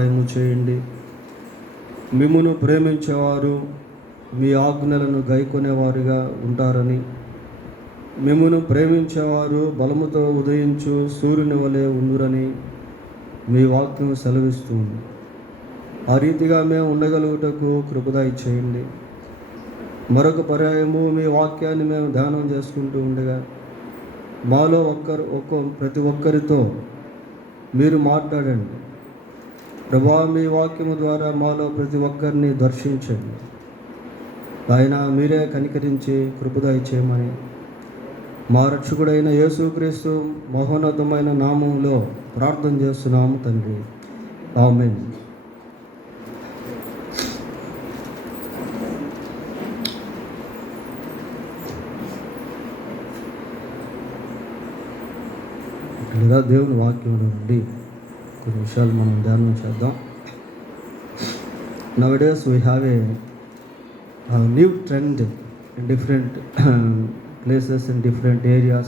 సహాయము చేయండి. మిమ్మును ప్రేమించేవారు మీ ఆజ్ఞలను గైకొనేవారుగా ఉంటారని, మిమ్మును ప్రేమించేవారు బలముతో ఉదయించు సూర్యుని వలె ఉండురని మీ వాక్యం సెలవిస్తుంది. ఆ రీతిగా మేము ఉండగలుగుటకు కృపదయ చేయండి. మరొక పర్యాయము మీ వాక్యాన్ని మేము ధ్యానం చేసుకుంటూ ఉండగా మాలో ప్రతి ఒక్కరితో మీరు మాట్లాడండి. ప్రభా, మీ వాక్యము ద్వారా మాలో ప్రతి ఒక్కరిని దర్శించండి. ఆయన మీరే కనికరించి కృపదయ చేయమని మా రక్షకుడైన యేసుక్రీస్తు మహోన్నతమైన నామంలో ప్రార్థన చేస్తున్నాము తండ్రి. ఆమేన్. లేదా దేవుని వాక్యం నుండి కొన్ని విషయాలు మనం ధ్యానం చేద్దాం. Nowadays we have a new trend in different places, in different areas,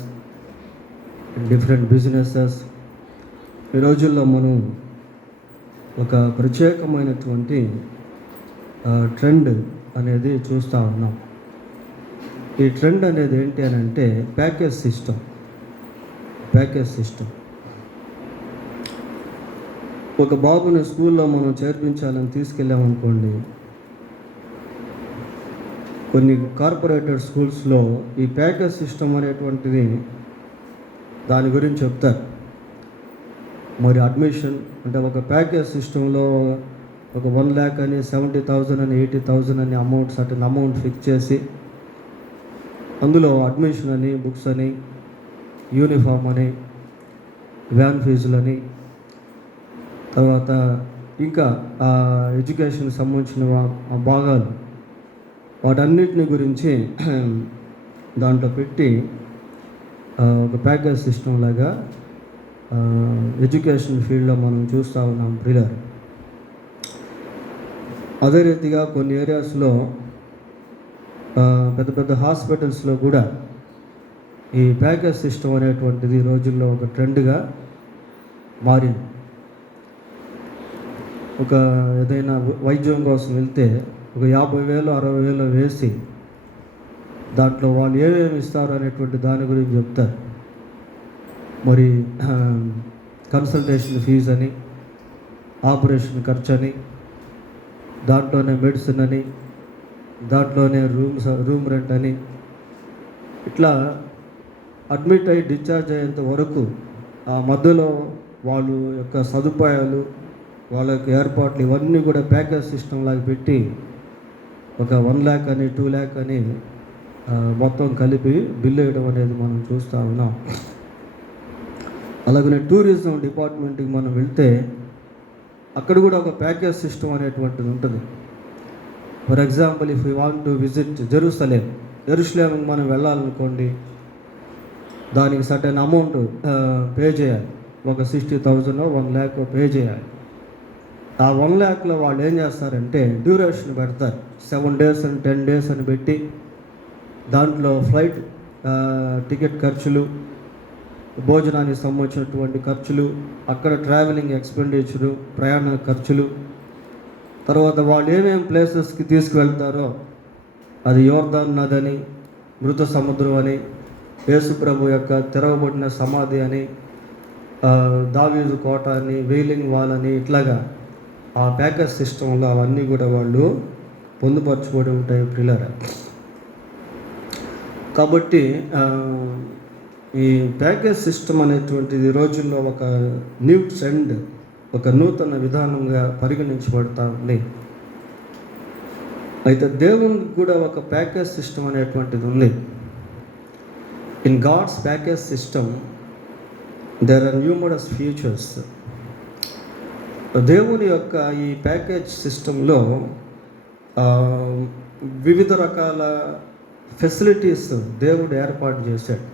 in different businesses. ఈ రోజుల్లో మనం ఒక ప్రత్యేకమైనటువంటి ట్రెండ్ అనేది చూస్తూ ఉన్నాం. ఈ ట్రెండ్ అనేది ఏంటి అని అంటే ప్యాకేజ్ సిస్టమ్. ఒక బాబుని స్కూల్లో మనం చేర్పించాలని తీసుకెళ్ళామనుకోండి, కొన్ని కార్పొరేటెడ్ స్కూల్స్లో ఈ ప్యాకేజ్ సిస్టమ్ అనేటువంటిది దాని గురించి చెప్తారు. మరి అడ్మిషన్ అంటే ఒక ప్యాకేజ్ సిస్టంలో ఒక 1 lakh అని 70,000 అని 80,000 అని సర్టన్ అమౌంట్ ఫిక్స్ చేసి అందులో అడ్మిషన్ అని, బుక్స్ అని, యూనిఫామ్ అని, వ్యాన్ ఫీజులని, తర్వాత ఇంకా ఎడ్యుకేషన్కి సంబంధించిన భాగాలు వాటన్నిటిని గురించి దాంట్లో పెట్టి ఒక ప్యాకేజ్ సిస్టమ్ లాగా ఎడ్యుకేషన్ ఫీల్డ్లో మనం చూస్తూ ఉన్నాం ప్రియులారా. అదే రీతిగా కొన్ని ఏరియాస్లో పెద్ద పెద్ద హాస్పిటల్స్లో కూడా ఈ ప్యాకేజ్ సిస్టమ్ అనేటువంటిది ఈ రోజుల్లో ఒక ట్రెండ్గా మారింది. ఒక ఏదైనా వైద్యం కోసం వెళ్తే ఒక 50,000 60,000 వేసి దాంట్లో వాళ్ళు ఏమేమి ఇస్తారు అనేటువంటి దాని గురించి చెప్తారు. మరి కన్సల్టేషన్ ఫీజు అని, ఆపరేషన్ ఖర్చు అని, దాంట్లోనే మెడిసిన్ అని, దాంట్లోనే రూమ్ రెంట్ అని, ఇట్లా అడ్మిట్ అయ్యి డిశ్చార్జ్ అయ్యేంత వరకు ఆ మధ్యలో వాళ్ళ యొక్క సదుపాయాలు, వాళ్ళ యొక్క ఏర్పాట్లు ఇవన్నీ కూడా ప్యాకేజ్ సిస్టమ్ లాగా పెట్టి ఒక 1 lakh అని 2 lakh అని మొత్తం కలిపి బిల్లు వేయడం అనేది మనం చూస్తూ ఉన్నాం. అలాగనే టూరిజం డిపార్ట్మెంట్కి మనం వెళ్తే అక్కడ కూడా ఒక ప్యాకేజ్ సిస్టమ్ అనేటువంటిది ఉంటుంది. For example, if you want to visit జెరూసలేంకి మనం వెళ్ళాలనుకోండి, దానికి సర్టెన్ అమౌంట్ పే చేయాలి. ఒక 60,000 1 lakh పే చేయాలి. ఆ 1 lakhలో వాళ్ళు ఏం చేస్తారంటే డ్యూరేషన్ పెడతారు. 7 days అని 10 days అని పెట్టి దాంట్లో ఫ్లైట్ టికెట్ ఖర్చులు, భోజనానికి సంబంధించినటువంటి ఖర్చులు, అక్కడ ట్రావెలింగ్ ఎక్స్పెండిచరు, ప్రయాణ ఖర్చులు, తర్వాత వాళ్ళు ఏమేమి ప్లేసెస్కి తీసుకువెళ్తారో అది యోర్దాన్ నది అని, మృత సముద్రం అని, యేసుప్రభు యొక్క తెరవబడిన సమాధి అని, దావీదు కోట అని, వెయిలింగ్ వాల్ అని, ఇట్లాగా ఆ ప్యాకేజ్ సిస్టంలో అవన్నీ కూడా వాళ్ళు పొందుపరచుబడి ఉంటాయి ప్రియులారా. కాబట్టి ఈ ప్యాకేజ్ సిస్టమ్ అనేటువంటిది రోజుల్లో ఒక న్యూ ట్రెండ్, ఒక నూతన విధానంగా పరిగణించబడతా ఉంది. అయితే దేవునికి కూడా ఒక ప్యాకేజ్ సిస్టమ్ అనేటువంటిది ఉంది. In God's package system there are numerous features. దేవుని యొక్క ఈ ప్యాకేజ్ సిస్టంలో వివిధ రకాల ఫెసిలిటీస్ దేవుడు ఏర్పాటు చేశాడు.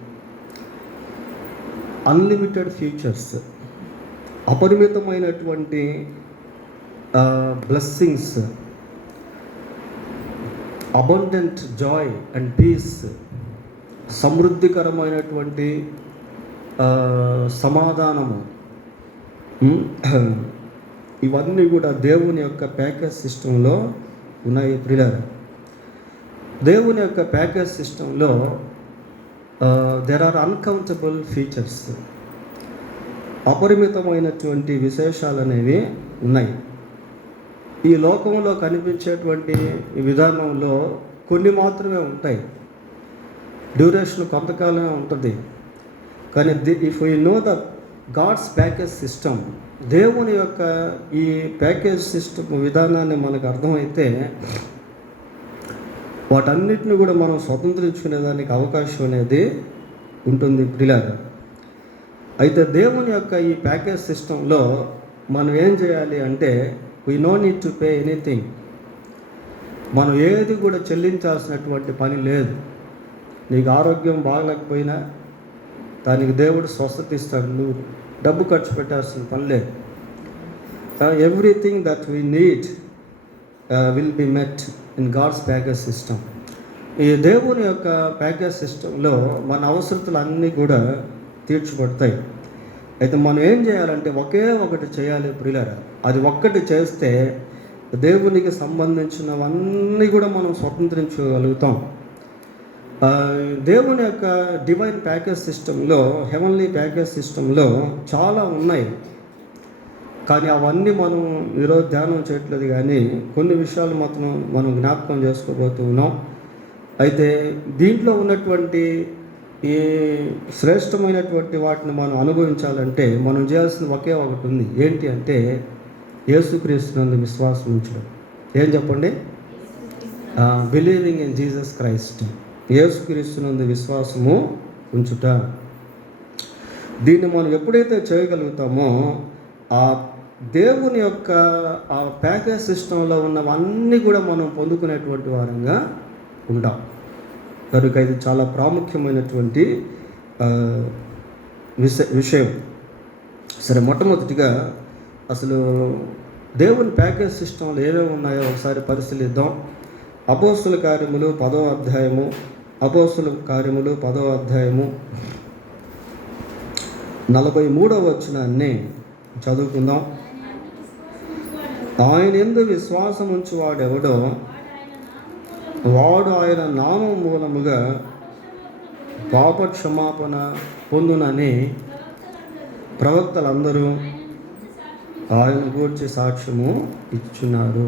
అన్లిమిటెడ్ ఫీచర్స్, అపరిమితమైనటువంటి blessings, abundant joy and peace, సమృద్ధికరమైనటువంటి సమాధానము, ఇవన్నీ కూడా దేవుని యొక్క ప్యాకేజ్ సిస్టంలో ఉన్నాయి ప్రియులారా. దేవుని యొక్క ప్యాకేజ్ సిస్టంలో దెర్ ఆర్ అన్కౌంటబుల్ ఫీచర్స్, అపరిమితమైనటువంటి విశేషాలు అనేవి ఉన్నాయి. ఈ లోకంలో కనిపించేటువంటి ఈ విధానంలో కొన్ని మాత్రమే ఉంటాయి. డ్యూరేషన్ కొంతకాలమే ఉంటుంది. కానీ if you know the God's package system, దేవుని యొక్క ఈ ప్యాకేజ్ సిస్టమ్ విధానాన్ని మనకు అర్థమైతే వాటన్నిటిని కూడా మనం స్వతంత్రించుకునేదానికి అవకాశం అనేది ఉంటుంది ప్రియులారా. అయితే దేవుని యొక్క ఈ ప్యాకేజ్ సిస్టంలో మనం ఏం చేయాలి అంటే, we know need to pay anything. మనం ఏది కూడా చెల్లించాల్సినటువంటి పని లేదు. నీకు ఆరోగ్యం బాగలేకపోయినా దానికి దేవుడు స్వస్థత ఇస్తాడు, నువ్వు డబ్బు ఖర్చు పెట్టాల్సిన పని లేదు. Everything that we need will be met in God's package system. ఈ దేవుని యొక్క ప్యాకేజ్ సిస్టంలో మన అవసరతలు అన్నీ కూడా తీర్చబడతాయి. అయితే మనం ఏం చేయాలంటే ఒకే ఒకటి చేయాలి ప్రియులారా. అది ఒక్కటి చేస్తే దేవునికి సంబంధించినవన్నీ కూడా మనం స్వతంత్రించగలుగుతాం. దేవుని యొక్క డివైన్ ప్యాకేజ్ సిస్టంలో, హెవెన్లీ ప్యాకేజ్ సిస్టంలో చాలా ఉన్నాయి. కానీ అవన్నీ మనం ఈరోజు ధ్యానం చేయట్లేదు. కానీ కొన్ని విషయాలు మాత్రం మనం జ్ఞాపకం చేసుకోబోతున్నాం. అయితే దీంట్లో ఉన్నటువంటి ఈ శ్రేష్టమైనటువంటి వాటిని మనం అనుభవించాలంటే మనం చేయాల్సింది ఒకే ఒకటి ఉంది. ఏంటి అంటే యేసుక్రీస్తునందు విశ్వాసం ఉంచడం. ఏం చెప్పండి? Believing in Jesus Christ. యేసుక్రీస్తునందు విశ్వాసము ఉంచుట. దీన్ని మనం ఎప్పుడైతే చేయగలుగుతామో ఆ దేవుని యొక్క ఆ ప్యాకేజ్ సిస్టంలో ఉన్నవన్నీ కూడా మనం పొందుకునేటువంటి వారంగా ఉంటాం. కనుక ఇది చాలా ప్రాముఖ్యమైనటువంటి విషయం. సరే, మొట్టమొదటిగా అసలు దేవుని ప్యాకేజ్ సిస్టంలో ఏమేమి ఉన్నాయో ఒకసారి పరిశీలిద్దాం. అపోస్తుల కార్యములు 10వ అధ్యాయము, అపోస్తుల కార్యములు 10వ అధ్యాయము 43వ వచనాన్ని చదువుకుందాం. ఆయన యందు విశ్వాసం ఉంచువాడెవడో వాడు ఆయన నామం మూలముగా పాప క్షమాపణ పొందునని ప్రవక్తలందరూ ఆయన గూర్చి సాక్ష్యము ఇచ్చున్నారు.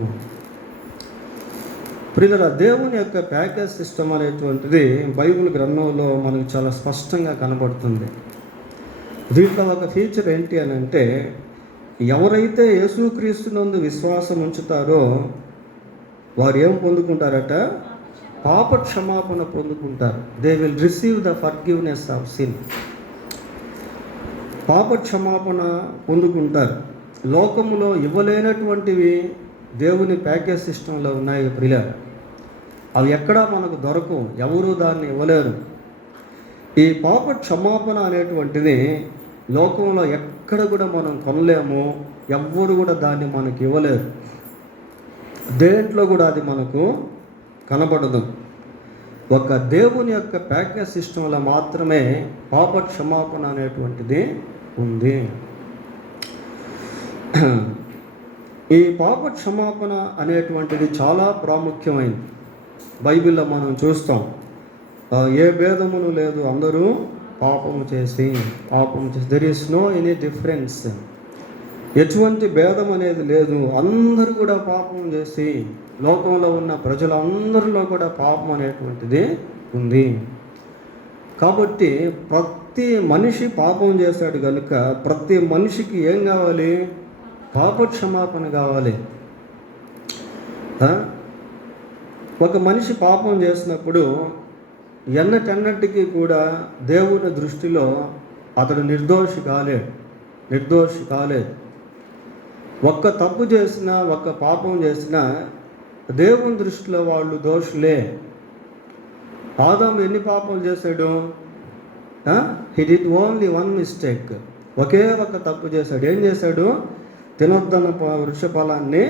ప్రియులారా, దేవుని యొక్క ప్యాకేజ్ సిస్టమ్ అనేటువంటిది బైబిల్ గ్రంథంలో మనకు చాలా స్పష్టంగా కనబడుతుంది. దీంట్లో ఒక ఫీచర్ ఏంటి అని అంటే, ఎవరైతే యేసుక్రీస్తునందు విశ్వాసం ఉంచుతారో వారు ఏం పొందుకుంటారట? పాప క్షమాపణ పొందుకుంటారు. They will receive the forgiveness of sin. పాప క్షమాపణ పొందుకుంటారు. లోకములో ఇవ్వలేనటువంటివి దేవుని ప్యాకేజ్ సిస్టంలో ఉన్నాయి ప్రియులారా. అవి ఎక్కడా మనకు దొరకవు, ఎవరు దాన్ని ఇవ్వలేరు. ఈ పాప క్షమాపణ అనేటువంటిది లోకంలో ఎక్కడ కూడా మనం కొనలేము, ఎవ్వరు కూడా దాన్ని మనకి ఇవ్వలేరు. దేంట్లో కూడా అది మనకు కనబడదు. ఒక దేవుని యొక్క ప్యాకేజ్ సిస్టంలో మాత్రమే పాప క్షమాపణ అనేటువంటిది ఉంది. ఈ పాప క్షమాపణ అనేటువంటిది చాలా ప్రాముఖ్యమైనది. బైబిల్లో మనం చూస్తాం, ఏ భేదమును లేదు, అందరూ పాపము చేసి there is no any difference. ఎటువంటి భేదం అనేది లేదు. అందరూ కూడా పాపం చేసి, లోకంలో ఉన్న ప్రజలందరిలో కూడా పాపం అనేటువంటిది ఉంది. కాబట్టి ప్రతి మనిషి పాపం చేశాడు కనుక ప్రతి మనిషికి ఏం కావాలి? పాప క్షమాపణ కావాలి. ఒక మనిషి పాపం చేసినప్పుడు ఎన్నటెన్నటికీ కూడా దేవుని దృష్టిలో అతడు నిర్దోషి కాలేదు. ఒక్క తప్పు చేసినా, ఒక్క పాపం చేసినా దేవుని దృష్టిలో వాళ్ళు దోషులే. ఆదాము ఎన్ని పాపాలు చేశాడు? He did only one mistake. ఒకే ఒక తప్పు చేశాడు. ఏం చేశాడు? తినొద్దన్న వృక్ష ఫలాన్ని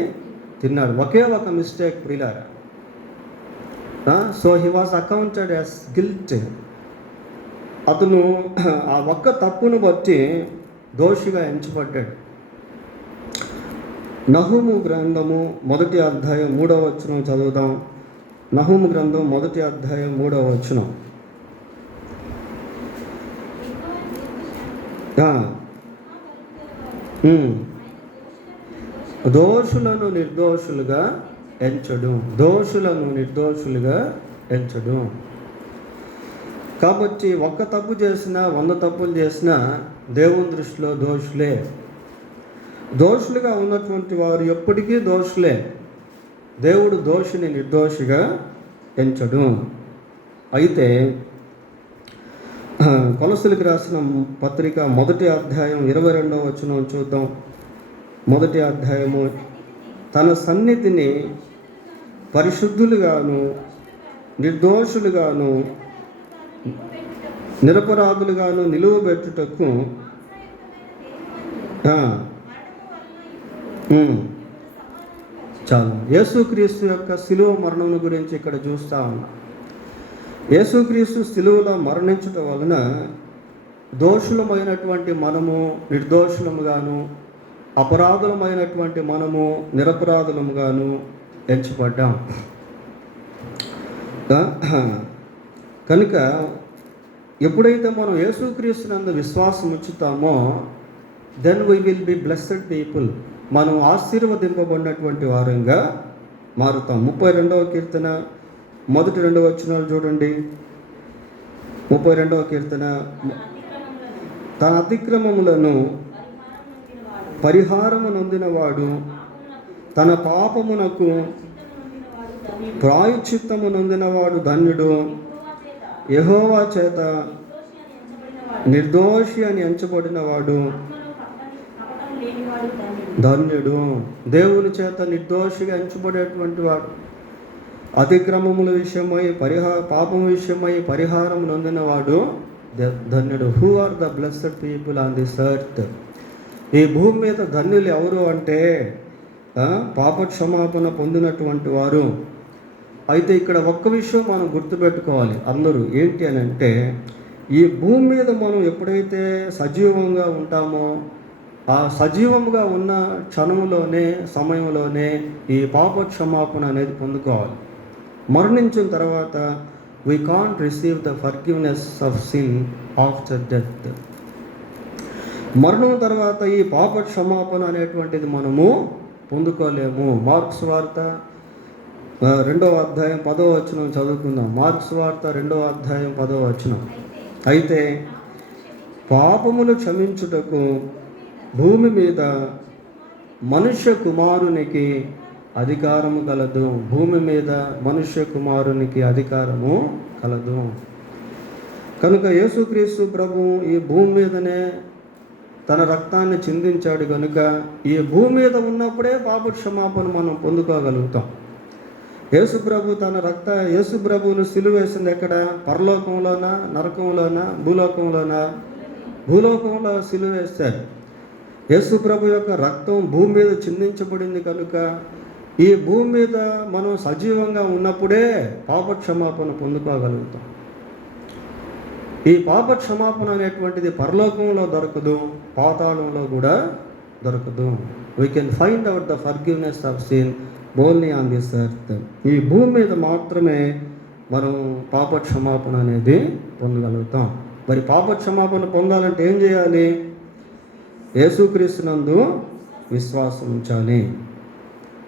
తిన్నాడు. ఒకే ఒక మిస్టేక్ ప్రియులారా. So he was accounted as guilt. అతను ఆ ఒక్క తప్పును బట్టి దోషిగా ఎంచబడ్డాడు. నహూము గ్రంథము 1వ అధ్యాయం 3వ వచనం చదువుదాం. నహూము గ్రంథం 1వ అధ్యాయం 3వ వచనం. దోషులను నిర్దోషులుగా ఎంచడు, దోషులను నిర్దోషులుగా ఎంచడు. కాబట్టి ఒక్క తప్పు చేసినా 100 తప్పులు చేసినా దేవుని దృష్టిలో దోషులే. దోషులుగా ఉన్నటువంటి వారు ఎప్పటికీ దోషులే. దేవుడు దోషిని నిర్దోషిగా ఎంచడు. అయితే కొలస్సీలకు రాసిన పత్రిక 1వ అధ్యాయం 22వ వచనం చూద్దాం. 1వ అధ్యాయము, తన సన్నిధిని పరిశుద్ధులుగాను నిర్దోషులుగాను నిరపరాధులుగాను నిలువబెట్టుటకు చాలు. యేసుక్రీస్తు యొక్క శిలువ మరణం గురించి ఇక్కడ చూస్తా ఉన్నాం. యేసుక్రీస్తు శిలువలో మరణించటం వలన దోషులమైనటువంటి మనము నిర్దోషులముగాను, అపరాధులమైనటువంటి మనము నిరపరాధులముగాను ఎంచబడ్డాం. కనుక ఎప్పుడైతే మనం యేసుక్రీస్తునందు విశ్వాసం ఉంచుతామో then we will be blessed people. మనం ఆశీర్వదింపబడినటువంటి వారంగా మారుతాం. 32వ కీర్తన 1-2 వచనాలు చూడండి. 32వ కీర్తన, తన అతిక్రమములను పరిహారము నొందినవాడు, తన పాపమునకు ప్రాయశ్చిత్తము నొందినవాడు ధన్యుడు. యెహోవా చేత నిర్దోషి అని ఎంచబడినవాడు ధన్యుడు. దేవుని చేత నిర్దోషిగా ఎంచబడేటువంటి వాడు, అతిక్రమముల విషయమై పాపం విషయమై పరిహారం నొందినవాడు ధన్యుడు. Who are the blessed people on this earth. ఈ భూమి మీద ధన్యులు ఎవరు అంటే పాప క్షమాపణ పొందినటువంటి వారు. అయితే ఇక్కడ ఒక్క విషయం మనం గుర్తుపెట్టుకోవాలి అందరూ, ఏంటి అని అంటే, ఈ భూమి మీద మనం ఎప్పుడైతే సజీవంగా ఉంటామో ఆ సజీవంగా ఉన్న క్షణంలోనే సమయంలోనే ఈ పాప క్షమాపణ అనేది పొందుకోవాలి. మరణించిన తర్వాత we can't receive the forgiveness of sin after death. మరణం తర్వాత ఈ పాప క్షమాపణ అనేటువంటిది మనము పొందుకోలేము. మార్క్స్ వార్త 2వ అధ్యాయం 10వ వచనం చదువుకుందాం. మార్క్స్ వార్త 2వ అధ్యాయం 10వ వచనం. అయితే పాపములు క్షమించుటకు భూమి మీద మనుష్య కుమారునికి అధికారము కలదు. భూమి మీద మనుష్య కుమారునికి అధికారము కలదు. కనుక యేసుక్రీస్తు ప్రభు ఈ భూమి మీదనే తన రక్తాన్ని చిందించాడు. కనుక ఈ భూమి మీద ఉన్నప్పుడే పాప క్షమాపణ మనం పొందుకోగలుగుతాం. యేసు ప్రభువును సిలువ వేసింది ఎక్కడ? పరలోకంలోనా, నరకంలోనా, భూలోకంలోనా? భూలోకంలో సిలువ వేస్తారు. యేసు ప్రభు యొక్క రక్తం భూమి మీద చిందించబడింది. కనుక ఈ భూమి మీద మనం సజీవంగా ఉన్నప్పుడే పాప క్షమాపణ పొందుకోగలుగుతాం. ఈ పాప క్షమాపణ అనేటువంటిది పరలోకంలో దొరకదు, పాతాళంలో కూడా దొరకదు. We can find out the forgiveness of sin only on this earth. ఈ భూమి మీద మాత్రమే మనం పాప క్షమాపణ అనేది పొందగలుగుతాం. మరి పాప క్షమాపణ పొందాలంటే ఏం చేయాలి? యేసుక్రీస్తునందు విశ్వాసం ఉంచాలి.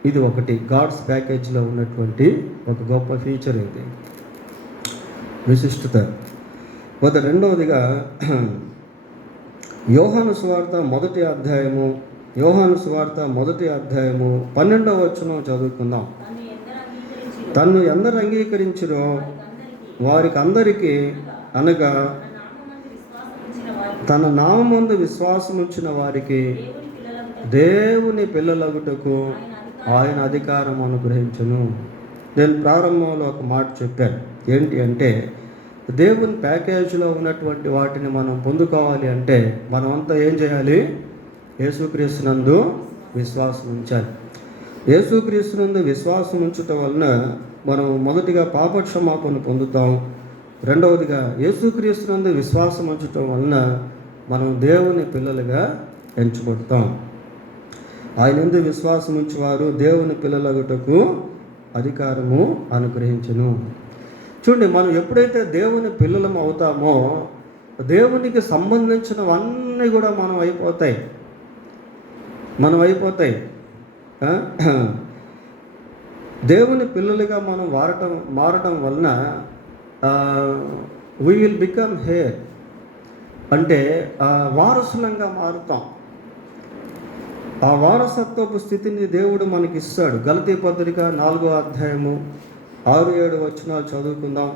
ఇది ఒకటి గాడ్స్ ప్యాకేజ్లో ఉన్నటువంటి ఒక గొప్ప ఫీచర్, ఇది విశిష్టత. రెండవదిగా యోహాను సువార్త 1వ అధ్యాయము 12వ వచనం చదువుకుందాం. తన్ను ఎందరు అంగీకరించిరో వారికి అందరికీ, అనగా తన నామమందు విశ్వాసం ఉంచిన వారికి దేవుని పిల్లలగుటకు ఆయన అధికారం అనుగ్రహించును. నేను ప్రారంభంలో ఒక మాట చెప్పాను. ఏంటి అంటే, దేవుని ప్యాకేజీలో ఉన్నటువంటి వాటిని మనం పొందుకోవాలి అంటే మనమంతా ఏం చేయాలి? యేసుక్రీస్తునందు విశ్వాసం ఉంచాలి. యేసుక్రీస్తునందు విశ్వాసం ఉంచటం వలన మనం మొదటిగా పాప క్షమాపణ పొందుతాం. రెండవదిగా యేసుక్రీస్తునందు విశ్వాసం ఉంచటం వలన మనం దేవుని పిల్లలుగా ఎంచబడతాం. ఆయన యందు విశ్వాసం ఉంచేవారు దేవుని పిల్లలగుటకు అధికారము అనుగ్రహించును. చూడండి, మనం ఎప్పుడైతే దేవుని పిల్లలం అవుతామో దేవునికి సంబంధించినవన్నీ కూడా మనం అయిపోతాయి. దేవుని పిల్లలుగా మనం మారటం వలన వీ విల్ బికమ్ హెయిర్, అంటే వారసులంగా మారుతాం. ఆ వారసత్వపు స్థితిని దేవుడు మనకి ఇస్తాడు. గలతీ పత్రిక 4వ అధ్యాయము 6-7 వచనాలు చదువుకుందాం.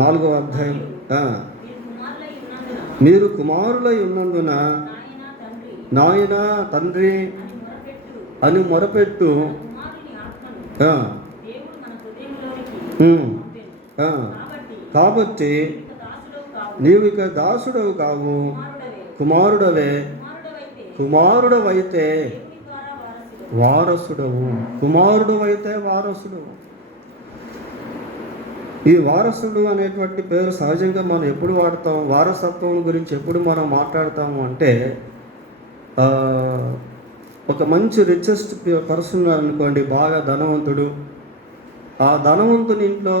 4వ అధ్యాయం. మీరు కుమారులై ఉన్నందున నాయన తండ్రి అని మొరపెట్టు. కాబట్టి నీవు ఇక దాసుడవు కావు, కుమారుడవైతే వారసుడవు. ఈ వారసుడు అనేటువంటి పేరు సహజంగా మనం ఎప్పుడు వాడతాం? వారసత్వం గురించి ఎప్పుడు మనం మాట్లాడతాము అంటే, ఒక మంచి రిచెస్ట్ పర్సన్ అనుకోండి, బాగా ధనవంతుడు. ఆ ధనవంతుని ఇంట్లో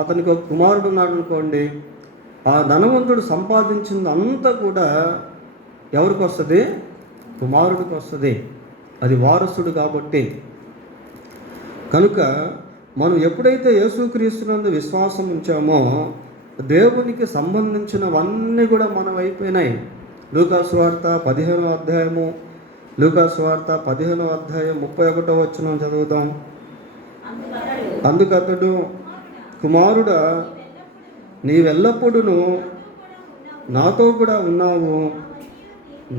అతనికి ఒక కుమారుడు ఉన్నాడు అనుకోండి. ఆ ధనవంతుడు సంపాదించింది అంతా కూడా ఎవరికి వస్తుంది? కుమారుడికి వస్తుంది. అది వారసుడు కాబట్టి. కనుక మనం ఎప్పుడైతే యేసుక్రీస్తునందు విశ్వాసం ఉంచామో దేవునికి సంబంధించినవన్నీ కూడా మనం అయిపోయినాయి. లూకాసు వార్త 15వ అధ్యాయము 31వ వచనం చదువుతాం. అందుకతడు, కుమారుడా, నీవెల్లప్పుడూ నాతో కూడా ఉన్నావు,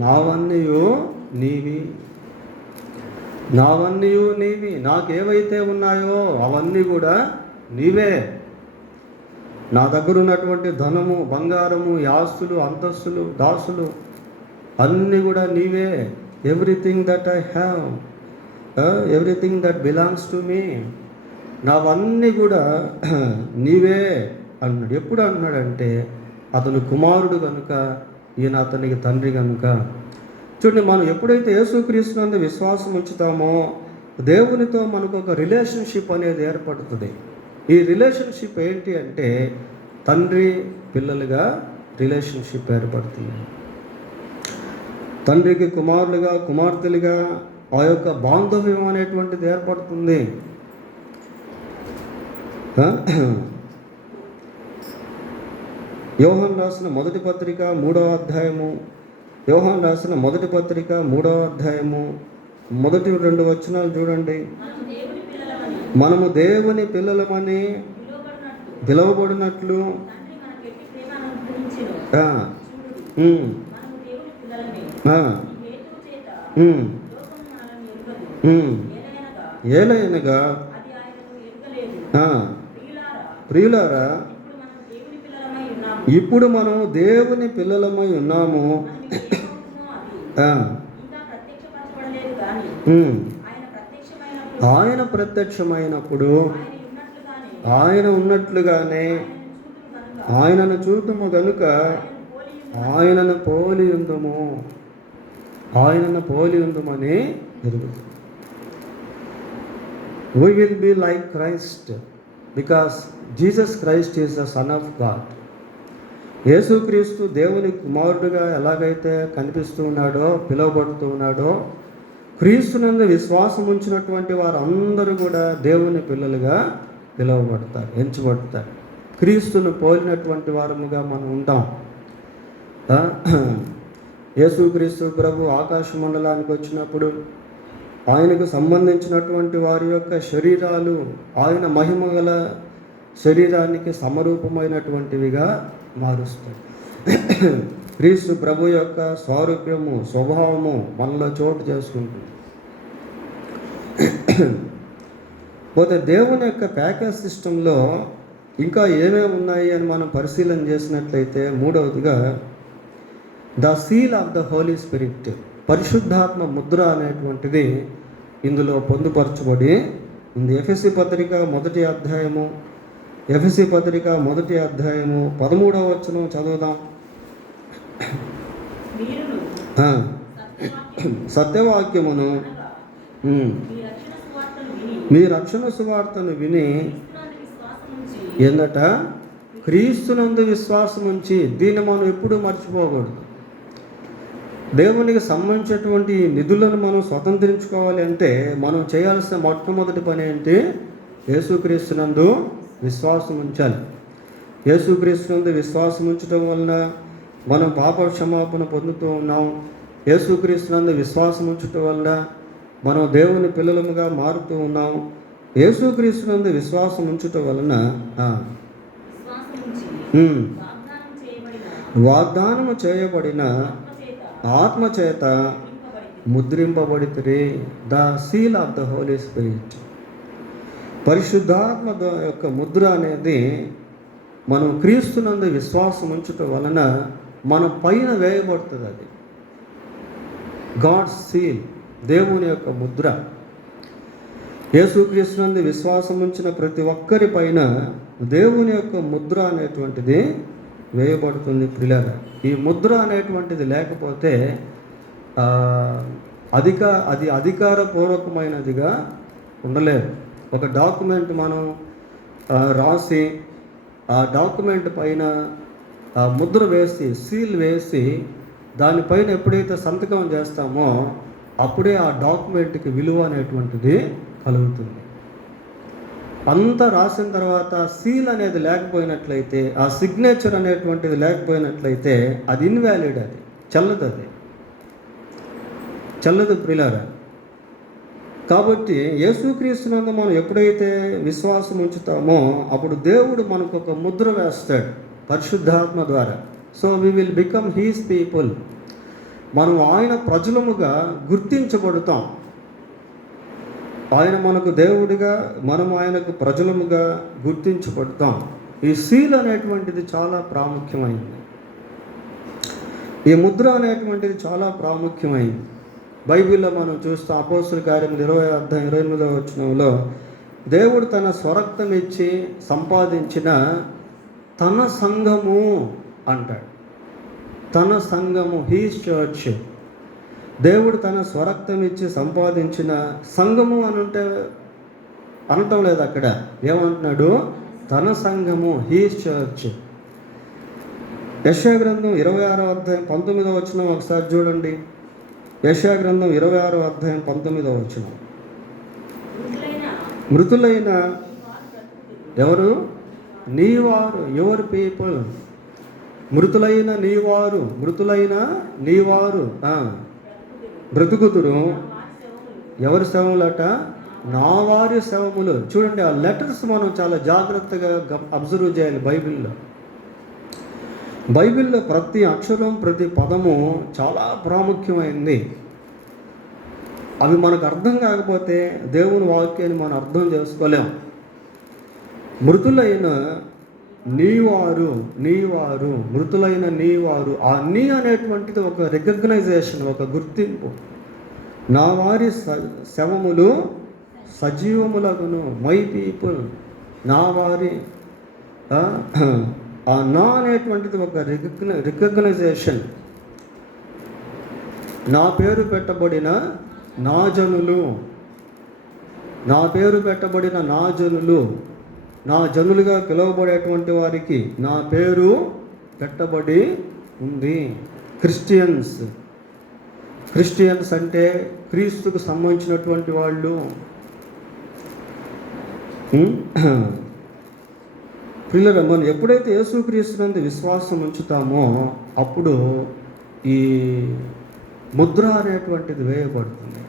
నావన్నీయు నీవి. నాకేవైతే ఉన్నాయో అవన్నీ కూడా నీవే. నా దగ్గర ఉన్నటువంటి ధనము, బంగారము, ఆస్తులు, అంతస్తులు, దాసులు అన్నీ కూడా నీవే. Everything that I have, everything that belongs to me, నావన్నీ కూడా నీవే అన్నాడు. ఎప్పుడు అన్నాడంటే అతను కుమారుడు కనుక, ఈయన అతనికి తండ్రి కనుక. చూడండి, మనం ఎప్పుడైతే యేసుక్రీస్తునందు విశ్వాసం ఉంచుతామో దేవునితో మనకు ఒక రిలేషన్షిప్ అనేది ఏర్పడుతుంది. ఈ రిలేషన్షిప్ ఏంటి అంటే తండ్రి పిల్లలుగా రిలేషన్షిప్ ఏర్పడుతుంది. తండ్రికి కుమారులుగా, కుమార్తెలుగా ఆ యొక్క బాంధవ్యం అనేటువంటిది ఏర్పడుతుంది. యోహాను రాసిన మొదటి పత్రిక 3వ అధ్యాయము, మొదటి 2 వచనాలు చూడండి. మనము దేవుని పిల్లలమని పిలువబడినట్లు ఏలైనగా ప్రియులారా, ఇప్పుడు మనం దేవుని పిల్లలమై ఉన్నాము. ఆయన ప్రత్యక్షమైనప్పుడు ఆయన ఉన్నట్లుగానే ఆయనను చూతుము గనుక ఆయనను పోలి ఉందమని జరుగుతుంది. We will be like Christ because Jesus Christ is the Son of God. యేసుక్రీస్తు దేవుని కుమారుడుగా ఎలాగైతే కనిపిస్తూ ఉన్నాడో, పిలువబడుతూ ఉన్నాడో, క్రీస్తునందు విశ్వాసం ఉంచినటువంటి వారందరూ కూడా దేవుని పిల్లలుగా పిలువబడతారు, ఎంచబడతారు. క్రీస్తును పోలినటువంటి వారముగా మనం ఉంటాం. యేసుక్రీస్తు ప్రభు ఆకాశ మండలానికి వచ్చినప్పుడు ఆయనకు సంబంధించినటువంటి వారి యొక్క శరీరాలు ఆయన మహిమ గల శరీరానికి సమరూపమైనటువంటివిగా మారుస్తాయి. క్రీస్తు ప్రభు యొక్క స్వారూప్యము, స్వభావము మనలో చోటు చేసుకుంటుంది. పోతే దేవుని యొక్క ప్యాకేజ్ సిస్టంలో ఇంకా ఏమేమి ఉన్నాయి అని మనం పరిశీలన చేసినట్లయితే, మూడవదిగా the seal of the Holy Spirit, పరిశుద్ధాత్మ ముద్ర అనేటువంటిది ఇందులో పొందుపరచబడి ఉంది. ఎఫెసీ పత్రిక మొదటి అధ్యాయము 13వ వచనం చదువుదాం. సత్యవాక్యమును మీ రక్షణ సువార్తను విని ఏందట క్రీస్తునందు విశ్వాసం ఉంచి, దీన్ని మనం ఎప్పుడూ మర్చిపోకూడదు. దేవునికి సంబంధించినటువంటి నిధులను మనం స్వతంత్రించుకోవాలి అంటే మనం చేయాల్సిన మొట్టమొదటి పని ఏంటి? యేసుక్రీస్తునందు విశ్వాసం ఉంచాలి. యేసుక్రీస్తునందు విశ్వాసం ఉంచడం వలన మనం పాప క్షమాపణ పొందుతూ ఉన్నాం. యేసుక్రీస్తునందు విశ్వాసం ఉంచడం వలన మనం దేవుని పిల్లలముగా మారుతూ ఉన్నాం. యేసుక్రీస్తునందు విశ్వాసం ఉంచటం వలన వాగ్దానము చేయబడిన ఆత్మచేత ముద్రింపబడితే, the seal of the Holy Spirit. పరిశుద్ధాత్మ యొక్క ముద్ర అనేది మనం క్రీస్తునందు విశ్వాసం ఉంచటం వలన మన పైన వేయబడుతుంది. అది గాడ్ సీల్, దేవుని యొక్క ముద్ర. యేసుక్రీస్తునందు విశ్వాసం ఉంచిన ప్రతి ఒక్కరి పైన దేవుని యొక్క ముద్ర అనేటువంటిది వేయబడుతుంది. ప్రియులారా, ఈ ముద్ర అనేటువంటిది లేకపోతే అది అధికారపూర్వకమైనదిగా ఉండలేదు. ఒక డాక్యుమెంట్ మనం రాసి ఆ డాక్యుమెంట్ పైన ముద్ర వేసి సీల్ వేసి దానిపైన ఎప్పుడైతే సంతకం చేస్తామో అప్పుడే ఆ డాక్యుమెంట్కి విలువ అనేటువంటిది కలుగుతుంది. అంతా రాసిన తర్వాత సీల్ అనేది లేకపోయినట్లయితే, ఆ సిగ్నేచర్ అనేటువంటిది లేకపోయినట్లయితే అది ఇన్వాలిడ్, అది చల్లదు ప్రియులారా. కాబట్టి యేసుక్రీస్తునందు మనం ఎప్పుడైతే విశ్వాసం ఉంచుతామో అప్పుడు దేవుడు మనకు ఒక ముద్ర వేస్తాడు పరిశుద్ధాత్మ ద్వారా. So we will become his people. మనం ఆయన ప్రజలముగా గుర్తించబడతాం. ఆయన మనకు దేవుడిగా, మనం ఆయనకు ప్రజలముగా గుర్తించబడతాం. ఈ సీల్ అనేటువంటిది చాలా ప్రాముఖ్యమైంది. ఈ ముద్ర అనేటువంటిది చాలా ప్రాముఖ్యమైంది. బైబిల్లో మనం చూస్తాం, అపోస్తుల కార్యములు 20:28 దేవుడు తన స్వరక్తం ఇచ్చి సంపాదించిన తన సంఘము అంటాడు. తన సంఘము, హీస్ చర్చ్. దేవుడు తన స్వరక్తం ఇచ్చి సంపాదించిన సంఘము అనటం లేదు. అక్కడ ఏమంటున్నాడు? తన సంఘము, హీస్ చర్చ్. యెషయా గ్రంథం 26:19 ఒకసారి చూడండి. యెషయా గ్రంథం 26:19 మృతులైన ఎవరు? నీవారు, యువర్ పీపుల్. మృతులైన నీవారు బ్రతుకుతురు. ఎవరి శవములట? నా వారి శవములు. చూడండి, ఆ లెటర్స్ మనం చాలా జాగ్రత్తగా అబ్జర్వ్ చేయాలి. బైబిల్లో ప్రతి అక్షరం, ప్రతి పదము చాలా ప్రాముఖ్యమైంది. అవి మనకు అర్థం కాకపోతే దేవుని వాక్యాన్ని మనం అర్థం చేసుకోలేం. మృతులైన నీవారు, మృతులైన నీవారు. ఆ నీ అనేటువంటిది ఒక రికగ్నైజేషన్, ఒక గుర్తింపు. నా వారి శవములు సజీవములగును, మై పీపుల్, నా వారి. ఆ నా అనేటువంటిది ఒక రికగ్నైజేషన్. నా పేరు పెట్టబడిన నా జనులు, నా జనులుగా పిలువబడేటువంటి వారికి నా పేరు పెట్టబడి ఉంది. క్రిస్టియన్స్ అంటే క్రీస్తుకు సంబంధించినటువంటి వాళ్ళు. ప్రియులారా, మనం ఎప్పుడైతే యేసుక్రీస్తునందు విశ్వాసం ఉంచుతామో అప్పుడు ఈ ముద్ర అనేటువంటిది వేయబడుతుంది.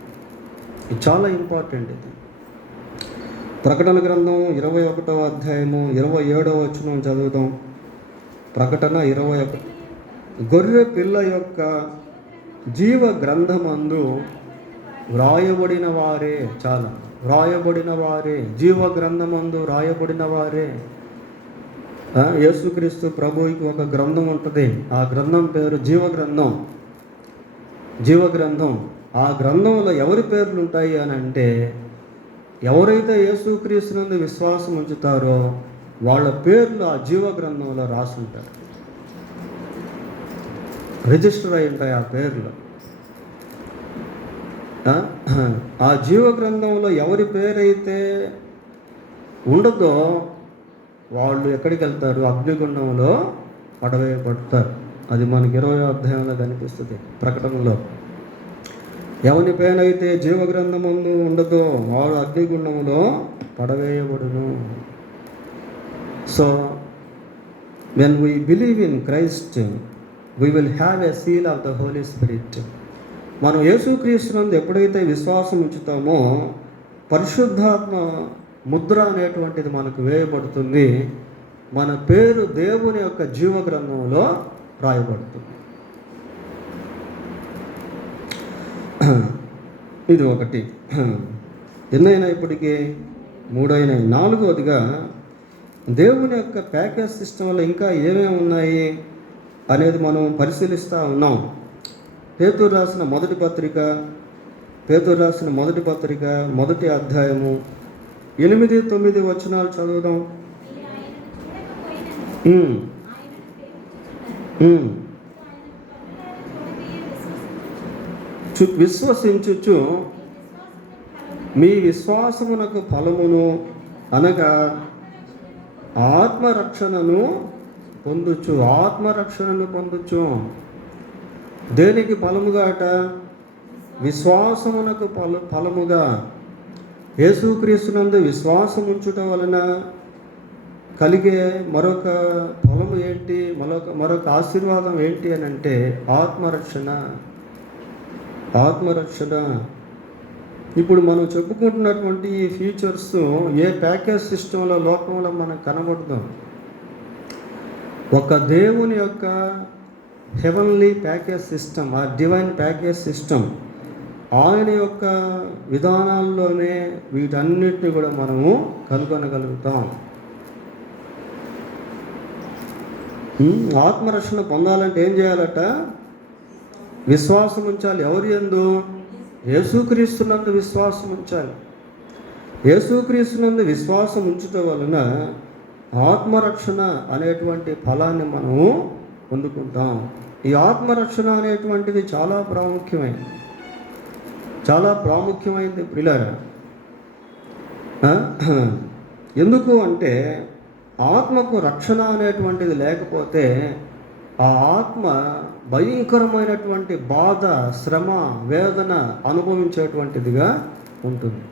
ఇది చాలా ఇంపార్టెంట్. ఇది ప్రకటన గ్రంథం 21:27 చదువుదాం. ప్రకటన 21. గొర్రె పిల్ల యొక్క జీవ గ్రంథమందు వ్రాయబడిన వారే, జీవ గ్రంథమందు వ్రాయబడిన వారే. యేసుక్రీస్తు ప్రభువుకి ఒక గ్రంథం ఉంటుంది. ఆ గ్రంథం పేరు జీవగ్రంథం. ఆ గ్రంథంలో ఎవరి పేర్లు ఉంటాయి అని అంటే, ఎవరైతే యేసుక్రీస్తునందు విశ్వాసం ఉంచుతారో వాళ్ళ పేర్లు ఆ జీవ గ్రంథంలో రాసుంటారు, రిజిస్టర్ అయి ఉంటాయి ఆ పేర్లు. ఆ? ఆ జీవ గ్రంథంలో ఎవరి పేరైతే ఉండదో వాళ్ళు ఎక్కడికి వెళ్తారు? అగ్నిగుండంలో పడవేయబడతారు. అది మనకి 20వ అధ్యాయంలో కనిపిస్తుంది, ప్రకటనలో. ఎవని పేరైతే జీవ గ్రంథమందు ఉండదో వాడు అగ్నిగుండంలో పడవేయబడును. So when we believe in Christ, we will have a seal of the Holy Spirit. మనం యేసుక్రీస్తునందు ఎప్పుడైతే విశ్వాసం ఉంచుతామో పరిశుద్ధాత్మ ముద్ర అనేటువంటిది మనకు వేయబడుతుంది. మన పేరు దేవుని యొక్క జీవ గ్రంథంలో రాయబడుతుంది. ఇది ఒకటి. ఎన్నైనా ఇప్పటికీ 3 అయినాయి. 4వదిగా దేవుని యొక్క ప్యాకేజ్ సిస్టంలో ఇంకా ఏమేమి ఉన్నాయి అనేది మనం పరిశీలిస్తూ ఉన్నాం. పేతురు రాసిన మొదటి పత్రిక 1వ అధ్యాయము 8-9 వచనాలు చదువుదాం. విశ్వసించుచు మీ విశ్వాసమునకు ఫలమును అనగా ఆత్మరక్షణను పొందుచు. దేనికి ఫలముగా అట? విశ్వాసమునకు ఫలముగా. యేసుక్రీస్తునందు విశ్వాసం ఉంచుట వలన కలిగే మరొక ఫలము ఏంటి? మరొక ఆశీర్వాదం ఏంటి అని అంటే ఆత్మరక్షణ. ఇప్పుడు మనం చెప్పుకుంటున్నటువంటి ఈ ఫీచర్స్ ఏ ప్యాకేజ్ సిస్టంలో లోకంలో మనకు కనబడదు. ఒక దేవుని యొక్క హెవెన్లీ ప్యాకేజ్ సిస్టమ్, ఆ డివైన్ ప్యాకేజ్ సిస్టమ్, ఆయన యొక్క విధానాల్లోనే వీటన్నిటిని కూడా మనము కనుగొనగలుగుతాం. ఆత్మరక్షణ పొందాలంటే ఏం చేయాలట? విశ్వాసం ఉంచాలి. ఎవరి యందు? యేసుక్రీస్తునందు విశ్వాసం ఉంచాలి. యేసుక్రీస్తునందు విశ్వాసం ఉంచటం వలన ఆత్మరక్షణ అనేటువంటి ఫలాన్ని మనము పొందుకుంటాం. ఈ ఆత్మరక్షణ అనేటువంటిది చాలా ప్రాముఖ్యమైనది ప్రియులారా. ఎందుకు అంటే ఆత్మకు రక్షణ అనేటువంటిది లేకపోతే ఆ ఆత్మ భయంకరమైనటువంటి బాధ, శ్రమ, వేదన అనుభవించేటువంటిదిగా ఉంటుంది.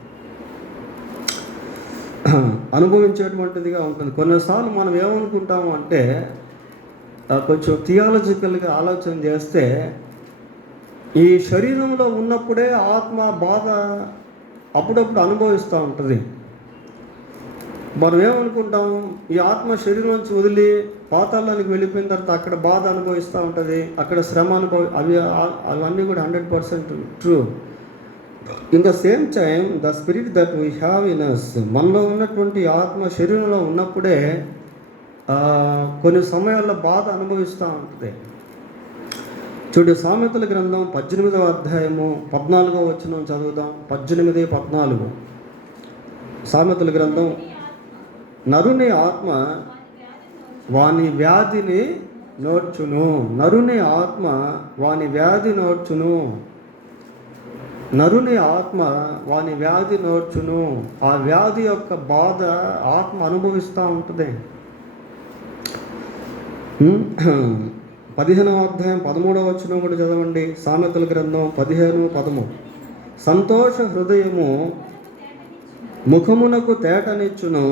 కొన్నిసార్లు మనం ఏమనుకుంటాము అంటే కొంచెం థియాలజికల్గా ఆలోచన చేస్తే ఈ శరీరంలో ఉన్నప్పుడే ఆత్మ బాధ అప్పుడప్పుడు అనుభవిస్తూ ఉంటుంది. మనం ఏమనుకుంటాం, ఈ ఆత్మ శరీరం నుంచి వదిలి పాతాళానికి వెళ్ళిపోయిన తర్వాత అక్కడ బాధ అనుభవిస్తూ ఉంటుంది, అక్కడ శ్రమ అవన్నీ కూడా 100% true. In the same time the spirit that we have in us, మనలో ఉన్నటువంటి ఆత్మ శరీరంలో ఉన్నప్పుడే కొన్ని సమయాల్లో బాధ అనుభవిస్తూ ఉంటుంది. చూడు, సామెతల గ్రంథం 18వ అధ్యాయము 14వ వచనం చదువుదాం. 18-14 సామెతల గ్రంథం. నరుని ఆత్మ వాని వ్యాధిని నోడ్చును. నరుని ఆత్మ వాని వ్యాధి నోడ్చును. ఆ వ్యాధి యొక్క బాధ ఆత్మ అనుభవిస్తూ ఉంటుంది. 15వ అధ్యాయం 13వ వచనం కూడా చదవండి. సామెతల గ్రంథం 15:13. సంతోష హృదయము ముఖమునకు తేటనిచ్చును,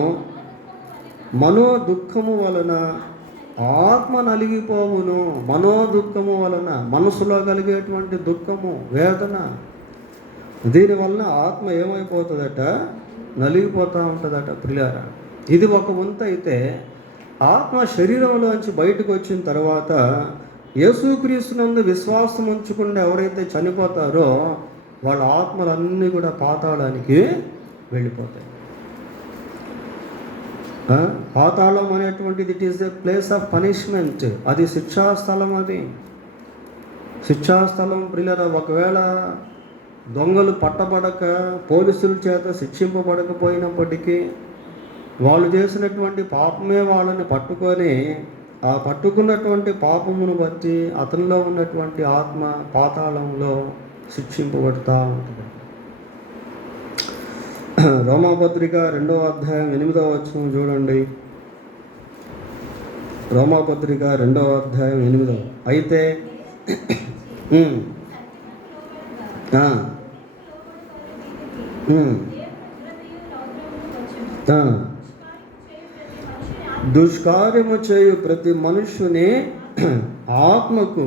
మనోదుఃఖము వలన ఆత్మ నలిగిపోవును. మనోదుఃఖము వలన మనసులో కలిగేటువంటి దుఃఖము, వేదన, దీనివలన ఆత్మ ఏమైపోతుందట? నలిగిపోతూ ఉంటుందట ప్రియులారా. ఇది ఒక వంతు అయితే, ఆత్మ శరీరంలోంచి బయటకు వచ్చిన తర్వాత యేసుక్రీస్తునందు విశ్వాసం ఉంచకుండా ఎవరైతే చనిపోతారో వాళ్ళ ఆత్మలన్నీ కూడా పాతాళానికి వెళ్ళిపోతాయి. పాతాళం అనేటువంటిది it is the place of punishment. అది శిక్షాస్థలం. శిక్షాస్థలం ప్రియులారా. ఒకవేళ దొంగలు పట్టబడక పోలీసుల చేత శిక్షింపబడకపోయినప్పటికీ వాళ్ళు చేసినటువంటి పాపమే వాళ్ళని పట్టుకొని, ఆ పట్టుకున్నటువంటి పాపమును బట్టి అతనిలో ఉన్నటువంటి ఆత్మ పాతాళంలో శిక్షింపబడుతూ ఉంటుంది. రోమాపత్రిక 2వ అధ్యాయం 8వ వచనం చూడండి. రోమాపత్రిక 2వ అధ్యాయం 8. అయితే దుష్కార్యము చేయు ప్రతి మనుష్యుని ఆత్మకు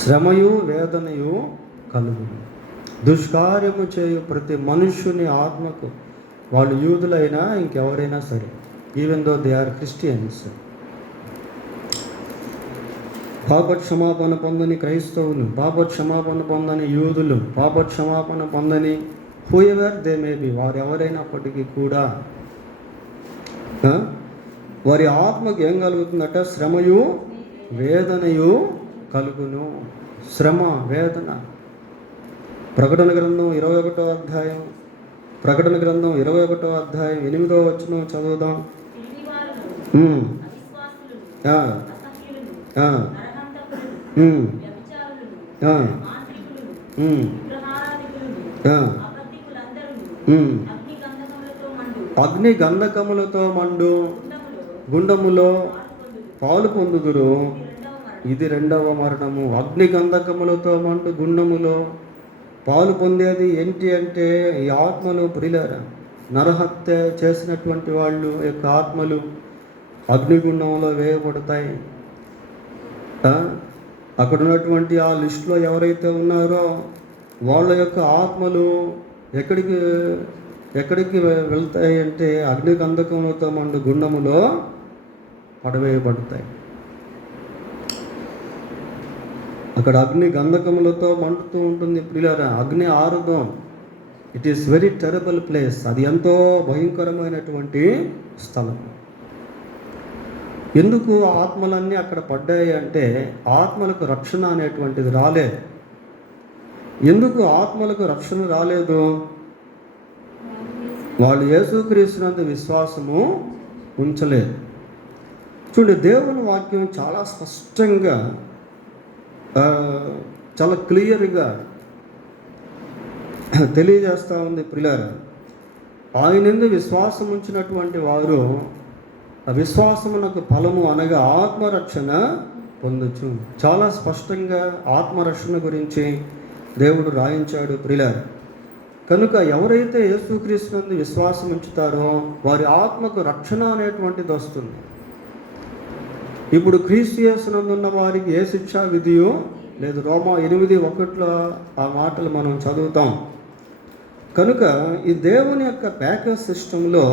శ్రమయు వేదనయు కలుగును. దుష్కార్యము చేయు ప్రతి మనుష్యుని ఆత్మకు, వాళ్ళు యూదులైనా ఇంకెవరైనా సరే, even though they are Christians, పాపక్షమాపణ పొందని క్రైస్తవులు, పాపక్షమాపణ పొందని యూదులు, పాపక్షమాపణ పొందని whoever they may be, వారు ఎవరైనప్పటికీ కూడా వారి ఆత్మకు ఏం కలుగుతుందట? శ్రమయు వేదనయు కలుగును. శ్రమ, వేదన. ప్రకటన గ్రంథం 21వ అధ్యాయం 8వ వచనం చదువుదాం. అగ్ని గంధకములతో మండు గుండములో పాలు పొందుదురు, ఇది 2వ మరణము. అగ్ని గంధకములతో మండు గుండములో పాలు పొందేది ఏంటి అంటే ఈ ఆత్మలు, ప్రియులారా, నరహత్య చేసినటువంటి వాళ్ళు యొక్క ఆత్మలు అగ్నిగుండంలో వేయబడతాయి. అక్కడ ఉన్నటువంటి ఆ లిస్టులో ఎవరైతే ఉన్నారో వాళ్ళ యొక్క ఆత్మలు ఎక్కడికి వెళ్తాయి అంటే అగ్ని గంధకములతో మండు గుండములో పడవేయబడతాయి. అక్కడ అగ్ని గంధకములతో మండుతూ ఉంటుంది ప్రియులారా. అగ్ని ఆరుదం, it is very terrible place. అది ఎంతో భయంకరమైనటువంటి స్థలం. ఎందుకు ఆత్మలన్నీ అక్కడ పడ్డాయి అంటే ఆత్మలకు రక్షణ అనేటువంటిది రాలేదు. ఎందుకు ఆత్మలకు రక్షణ రాలేదు? వాళ్ళు యేసుక్రీస్తునందు విశ్వాసము ఉంచలేదు. చూడండి, దేవుని వాక్యం చాలా స్పష్టంగా, చాలా క్లియర్గా తెలియజేస్తూ ఉంది ప్రియులారా. ఆయనందు విశ్వాసం ఉంచినటువంటి వారు ఆ విశ్వాసమునకు ఫలము అనగా ఆత్మరక్షణ పొందొచ్చు. చాలా స్పష్టంగా ఆత్మరక్షణ గురించి దేవుడు రాయించాడు ప్రియులారా. కనుక ఎవరైతే యేసుక్రీస్తునందు విశ్వాసం ఉంచుతారో వారి ఆత్మకు రక్షణ అనేటువంటిది వస్తుంది. ఇప్పుడు క్రీస్తు యేసునందున్న వారికి ఏ శిక్షా విధియో లేదు. రోమా 8:1 ఆ మాటలు మనం చదువుతాం. కనుక ఈ దేవుని యొక్క ప్యాకేజ్ సిస్టంలో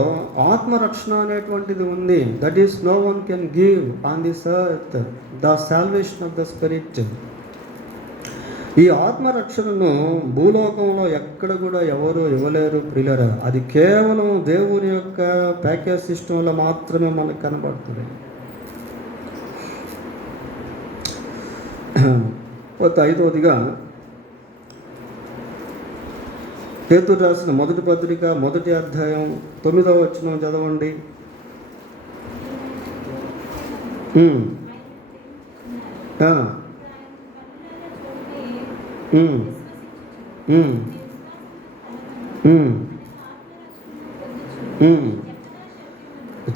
ఆత్మరక్షణ అనేటువంటిది ఉంది. That is no one can give on this earth the salvation of the spirit. ఈ ఆత్మరక్షణను భూలోకంలో ఎక్కడ కూడా ఎవరు ఇవ్వలేరు ప్రియులారా. అది కేవలం దేవుని యొక్క ప్యాకేజ్ సిస్టంలో మాత్రమే మనకు కనబడుతుంది. పోతే 5వదిగా పేతురు రాసిన మొదటి పత్రిక 1వ అధ్యాయం 9వ వచనం చదవండి.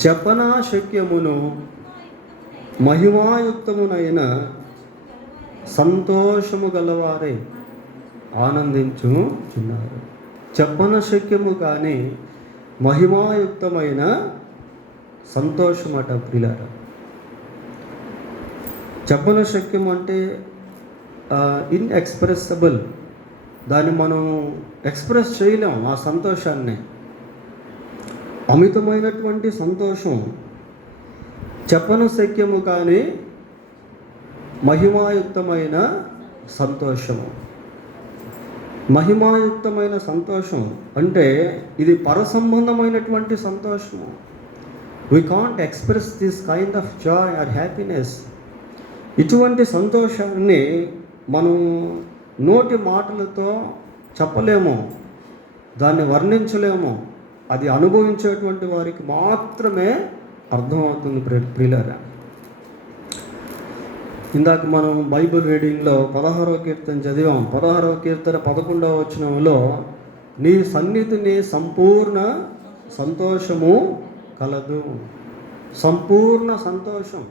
చెప్పనా శక్యమును మహిమాయుక్తమునైన సంతోషము గలవారే ఆనందించుచున్నారు. చెప్పన శక్యము కానీ మహిమాయుక్తమైన సంతోషమట ప్రియులారా. చెప్పన శక్యం అంటే ఇన్ఎక్స్ప్రెసిబుల్. దాన్ని మనం ఎక్స్ప్రెస్ చేయలేం ఆ సంతోషాన్ని. అమితమైనటువంటి సంతోషం. చెప్పన శక్యము కానీ మహిమాయుక్తమైన సంతోషము. మహిమాయుక్తమైన సంతోషం అంటే ఇది పరసంబంధమైనటువంటి సంతోషము. We can't express this kind of Joy are happiness. ఇటువంటి సంతోషాన్ని మనం నోటి మాటలతో చెప్పలేము, దాన్ని వర్ణించలేము. అది అనుభవించేటువంటి వారికి మాత్రమే అర్థమవుతుంది ప్రియులారా. ఇందాక మనం బైబిల్ రీడింగ్లో 16వ కీర్తన చదివాం. 16వ కీర్తన 11వ వచనంలో నీ సన్నిధిని సంపూర్ణ సంతోషము కలదు. సంపూర్ణ సంతోషం,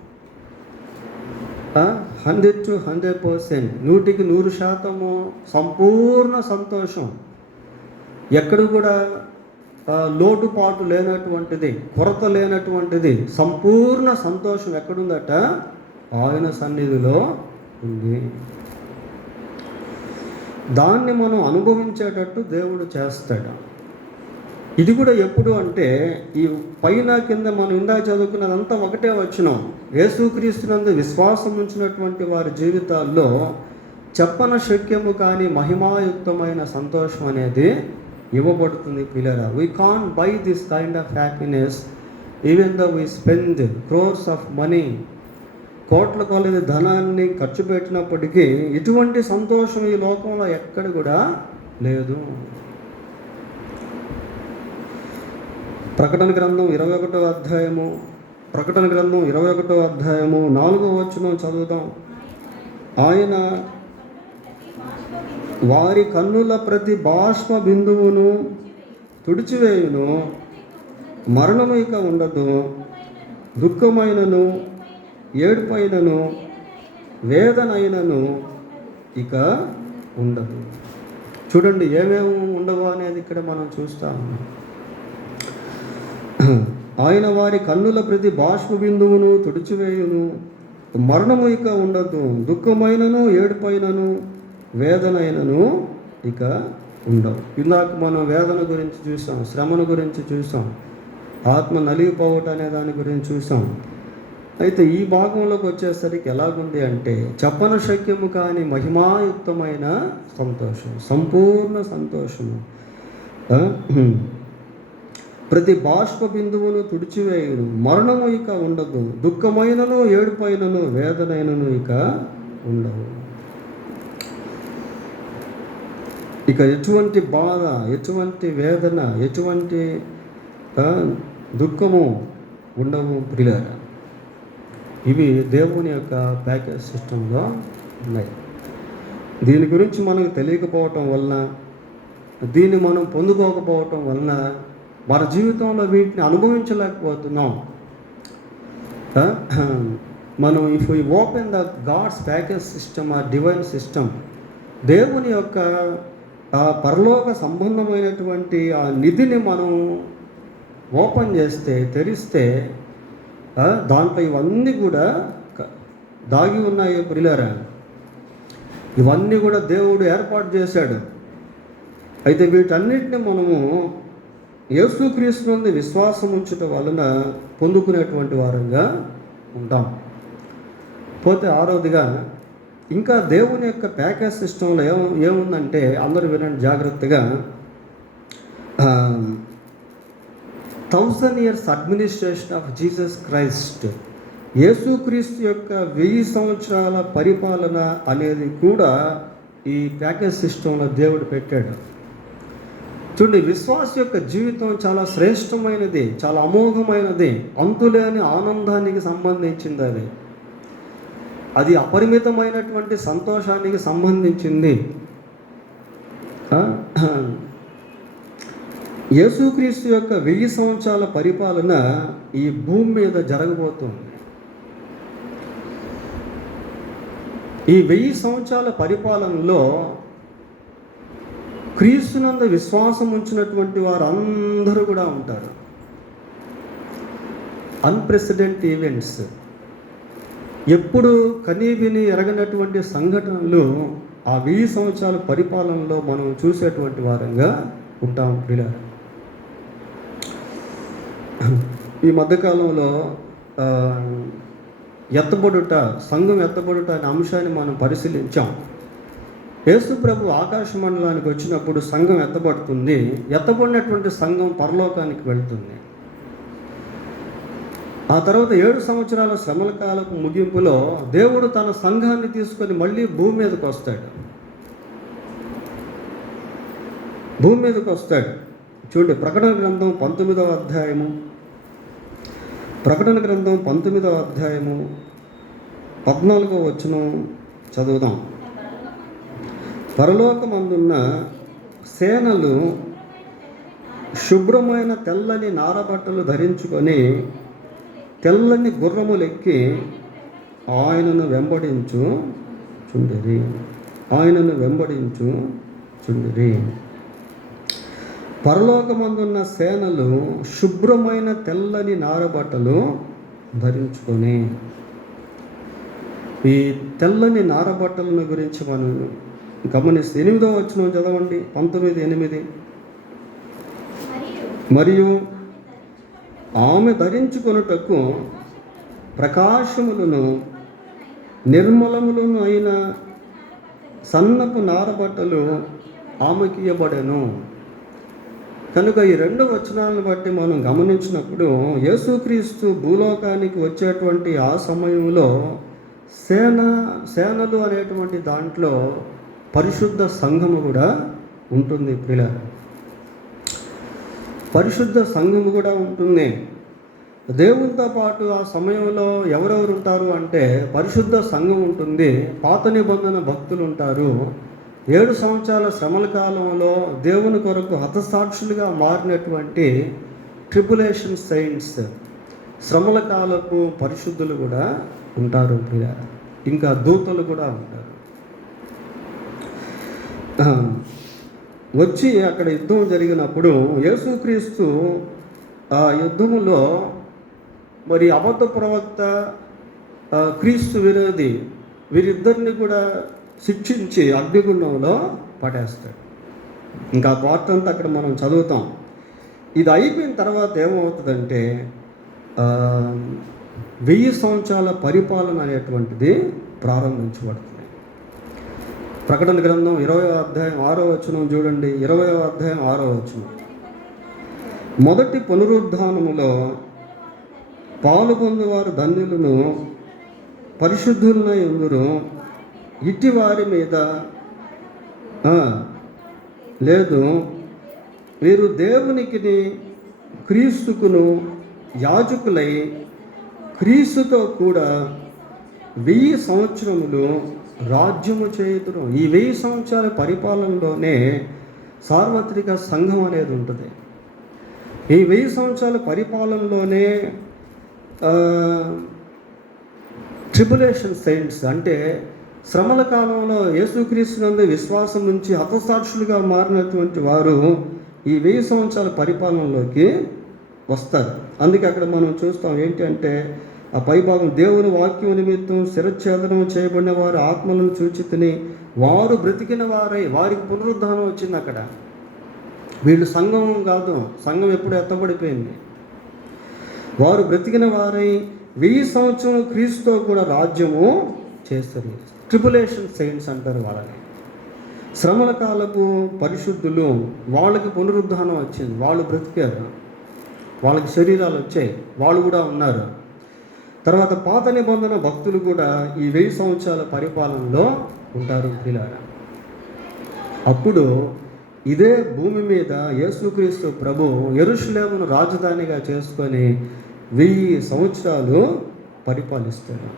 100% 100% సంపూర్ణ సంతోషం. ఎక్కడ కూడా లోటుపాటు లేనటువంటిది, కొరత లేనటువంటిది సంపూర్ణ సంతోషం ఎక్కడుందట? ఆయన సన్నిధిలో ఉంది. దాన్ని మనం అనుభవించేటట్టు దేవుడు చేస్తాడు. ఇది కూడా ఎప్పుడు అంటే ఈ పైన కింద మనం ఇందాక చదువుకున్నదంతా ఒకటే వచనం. యేసుక్రీస్తునందు విశ్వాసం ఉంచినటువంటి వారి జీవితాల్లో చెప్పన శక్యము కానీ మహిమాయుక్తమైన సంతోషం అనేది ఇవ్వబడుతుంది పిల్లరా. We can't by this kind of happiness even though we spend crores of money. కోట్ల కొలది ధనాన్ని ఖర్చు పెట్టినప్పటికీ ఇటువంటి సంతోషం ఈ లోకంలో ఎక్కడ కూడా లేదు. ప్రకటన గ్రంథం 21వ అధ్యాయము 4వ వచనం చదువుదాం. ఆయన వారి కన్నుల ప్రతి బాష్ప బిందువును తుడిచివేయును, మరణము ఇక ఉండదు, దుఃఖమైనను ఏడుపైనను వేదనైనను ఇక ఉండదు. చూడండి ఏమేమి ఉండవు అనేది ఇక్కడ మనం చూస్తాము. ఆయన వారి కన్నుల ప్రతి బాష్ప బిందువును తుడిచివేయును, మరణము ఇక ఉండదు, దుఃఖమైనను ఏడుపైనను వేదనైనను ఇక ఉండవు. ఇందాక మనం వేదన గురించి చూసాం, శ్రమను గురించి చూసాం, ఆత్మ నలిగిపోవటం అనే దాని గురించి చూసాం. అయితే ఈ భాగంలోకి వచ్చేసరికి ఎలాగుంది అంటే చెప్పన శక్యము కాని మహిమాయుక్తమైన సంతోషం, సంపూర్ణ సంతోషము. ప్రతి బాష్ప బిందువును తుడిచివేయును, మరణము ఇక ఉండదు, దుఃఖమైనను ఏడుపైనను వేదనైనను ఇక ఉండవు. ఇక ఎటువంటి బాధ, ఎటువంటి వేదన, ఎటువంటి దుఃఖము ఉండవు ప్రియులారా. ఇవి దేవుని యొక్క ప్యాకేజ్ సిస్టంలో ఉన్నాయి. దీని గురించి మనకు తెలియకపోవటం వలన, దీన్ని మనం పొందుకోకపోవటం వలన మన జీవితంలో వీటిని అనుభవించలేకపోతున్నాం. మనం if you open the God's package system or divine system, దేవుని యొక్క పరలోక సంబంధమైనటువంటి ఆ నిధిని మనం ఓపెన్ చేస్తే, తెరిస్తే దాంట్లో ఇవన్నీ కూడా దాగి ఉన్నాయి ప్రియులారా. ఇవన్నీ కూడా దేవుడు ఏర్పాటు చేశాడు. అయితే వీటన్నిటిని మనము యేసుక్రీస్తు నందు విశ్వాసం ఉంచటం వలన పొందుకునేటువంటి వారంగా ఉంటాం. పోతే ఆరోదిగా ఇంకా దేవుని యొక్క ప్యాకేజ్ సిస్టంలో ఏముందంటే అందరూ వినండి జాగ్రత్తగా. 1000 years administration of Jesus Christ, యేసుక్రీస్తు యొక్క 1000 సంవత్సరాల పరిపాలన అనేది కూడా ఈ ప్యాకేజ్ సిస్టంలో దేవుడు పెట్టాడు. చూడండి, విశ్వాస యొక్క జీవితం చాలా శ్రేష్టమైనది, చాలా అమోఘమైనది, అంతులేని ఆనందానికి సంబంధించింది. అది అపరిమితమైనటువంటి సంతోషానికి సంబంధించింది. యేసుక్రీస్తు యొక్క 1000 సంవత్సరాల పరిపాలన ఈ భూమి మీద జరగబోతుంది. ఈ 1000 సంవత్సరాల పరిపాలనలో క్రీస్తునందు విశ్వాసం ఉంచినటువంటి వారు అందరూ కూడా ఉంటారు. అన్ప్రెసిడెంట్ ఈవెంట్స్, ఎప్పుడు కనీవిని ఎరగనటువంటి సంఘటనలు ఆ 1000 సంవత్సరాల పరిపాలనలో మనం చూసేటువంటి వారంగా ఉంటాం ప్రియులారా. ఈ మధ్యకాలంలో ఎత్తబడుట, సంఘం ఎత్తబడుట అనే అంశాన్ని మనం పరిశీలించాం. యేసు ప్రభు ఆకాశ మండలానికి వచ్చినప్పుడు సంఘం ఎత్తబడుతుంది. ఎత్తబడినటువంటి సంఘం పరలోకానికి వెళ్తుంది. ఆ తర్వాత 7 సంవత్సరాల శ్రమల కాలపు ముగింపులో దేవుడు తన సంఘాన్ని తీసుకొని మళ్ళీ భూమి మీదకి వస్తాడు. చూడండి, ప్రకటన గ్రంథం 19వ అధ్యాయము 14వ వచనం చదువుదాం. పరలోకమందున్న సేనలు శుభ్రమైన తెల్లని నారబట్టలు ధరించుకొని తెల్లని గుర్రములెక్కి ఆయనను వెంబడించుచుండిరి. పరలోకమందున్న సేనలు శుభ్రమైన తెల్లని నారబట్టలు ధరించుకొని, ఈ తెల్లని నారబట్టలను గురించి మనం గమనిస్తే 8వ వచనం చదవండి. 19:8. మరియు ఆమె ధరించుకొనుటకు ప్రకాశములను నిర్మలములను అయిన సన్నపు నారబట్టలు ఆమెకి ఇవ్వబడెను. కనుక ఈ 2 వచనాలను బట్టి మనం గమనించినప్పుడు యేసుక్రీస్తు భూలోకానికి వచ్చేటువంటి ఆ సమయంలో సేనలు అనేటువంటి దాంట్లో పరిశుద్ధ సంఘము కూడా ఉంటుంది. పరిశుద్ధ సంఘము కూడా ఉంటుంది. దేవునితో పాటు ఆ సమయంలో ఎవరెవరు ఉంటారు అంటే పరిశుద్ధ సంఘం ఉంటుంది, పాత నిబంధన భక్తులు ఉంటారు. 7 సంవత్సరాల శ్రమల కాలంలో దేవుని కొరకు హతసాక్షులుగా మారినటువంటి ట్రిబులేషన్ సెయింట్స్, శ్రమల కాలపు పరిశుద్ధులు కూడా ఉంటారు. ఇంకా దూతలు కూడా ఉంటారు. వచ్చి అక్కడ యుద్ధం జరిగినప్పుడు యేసుక్రీస్తు ఆ యుద్ధములో మరి అబద్ధ ప్రవక్త, క్రీస్తు విరోధి, వీరిద్దరిని కూడా శిక్షించి అగ్నిగుండంలో పడేస్తాడు. ఇంకా పార్ట్ అంతా అక్కడ మనం చదువుతాం. ఇది అయిపోయిన తర్వాత ఏమవుతుందంటే 1000 సంవత్సరాల పరిపాలన అనేటువంటిది ప్రారంభించబడుతుంది. ప్రకటన గ్రంథం 20వ అధ్యాయం 6వ వచనం చూడండి. 20వ అధ్యాయం 6వ వచనం. మొదటి పునరుద్ధానములో పాలుపొందువారు ధన్యులను, పరిశుద్ధులనై ఉందురు. ఇట్టి వారి మీద లేదు, వీరు దేవునికి క్రీస్తుకును యాజకులై క్రీస్తుతో కూడా 1000 సంవత్సరములు రాజ్యము చేయుదురు. ఈ 1000 సంవత్సరాల పరిపాలనలోనే సార్వత్రిక సంఘం అనేది ఉంటుంది. ఈ 1000 సంవత్సరాల పరిపాలనలోనే ట్రిబులేషన్ సెయింట్స్ అంటే శ్రమల కాలంలో యేసుక్రీస్తునందు విశ్వాసం నుంచి హతసాక్షులుగా మారినటువంటి వారు ఈ 1000 సంవత్సరాల పరిపాలనలోకి వస్తారు. అందుకే అక్కడ మనం చూస్తాం ఏంటి అంటే ఆ పైభాగం, దేవుని వాక్యం నిమిత్తం శిరచ్ఛేదనం చేయబడిన వారు ఆత్మలను చూచి తిని వారు బ్రతికిన వారై, వారికి పునరుద్ధానం వచ్చింది. అక్కడ వీళ్ళు సంఘం కాదు, సంఘం ఎప్పుడు ఎత్తబడిపోయింది. వారు బ్రతికిన వారై 1000 సంవత్సరం క్రీస్తుతో కూడా రాజ్యము చేస్తారు. ట్రిబులేషన్ సెయింట్స్ అంటారు వాళ్ళని. శ్రమల కాలపు పరిశుద్ధులు, వాళ్ళకి పునరుద్ధానం వచ్చింది, వాళ్ళు బ్రతికారు, వాళ్ళకి శరీరాలు వచ్చాయి, వాళ్ళు కూడా ఉన్నారు. తర్వాత పాత నిబంధన భక్తులు కూడా ఈ 1000 సంవత్సరాల పరిపాలనలో ఉంటారు. అప్పుడు ఇదే భూమి మీద యేసుక్రీస్తు ప్రభు యెరూషలేమును రాజధానిగా చేసుకొని 1000 సంవత్సరాలు పరిపాలిస్తారు.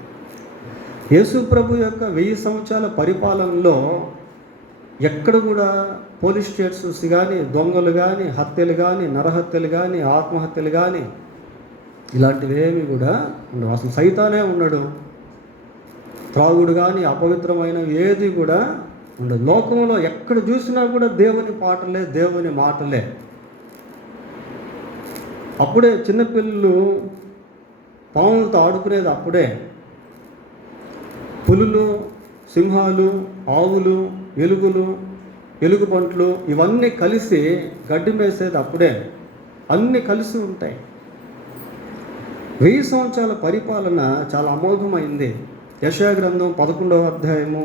యేసు ప్రభు యొక్క 1000 సంవత్సరాల పరిపాలనలో ఎక్కడ కూడా పోలీస్ స్టేషన్స్ కానీ, దొంగలు కానీ, హత్యలు కానీ, నరహత్యలు కానీ, ఆత్మహత్యలు కానీ ఇలాంటివి ఏమి కూడా ఉండవు. అసలు సైతానే ఉండడు. త్రాగుడు కానీ అపవిత్రమైన ఏది కూడా ఉండదు. లోకంలో ఎక్కడ చూసినా కూడా దేవుని పాటలే, దేవుని మాటలే. అప్పుడే చిన్నపిల్లలు పాములతో ఆడుకునేది అప్పుడే. పులులు, సింహాలు, ఆవులు, ఎలుగుబంట్లు ఇవన్నీ కలిసి గడ్డి మేసేది అప్పుడే. అన్నీ కలిసి ఉంటాయి. 1000 సంవత్సరాల పరిపాలన చాలా అమోఘమైంది. యెషయా గ్రంథం 11వ అధ్యాయము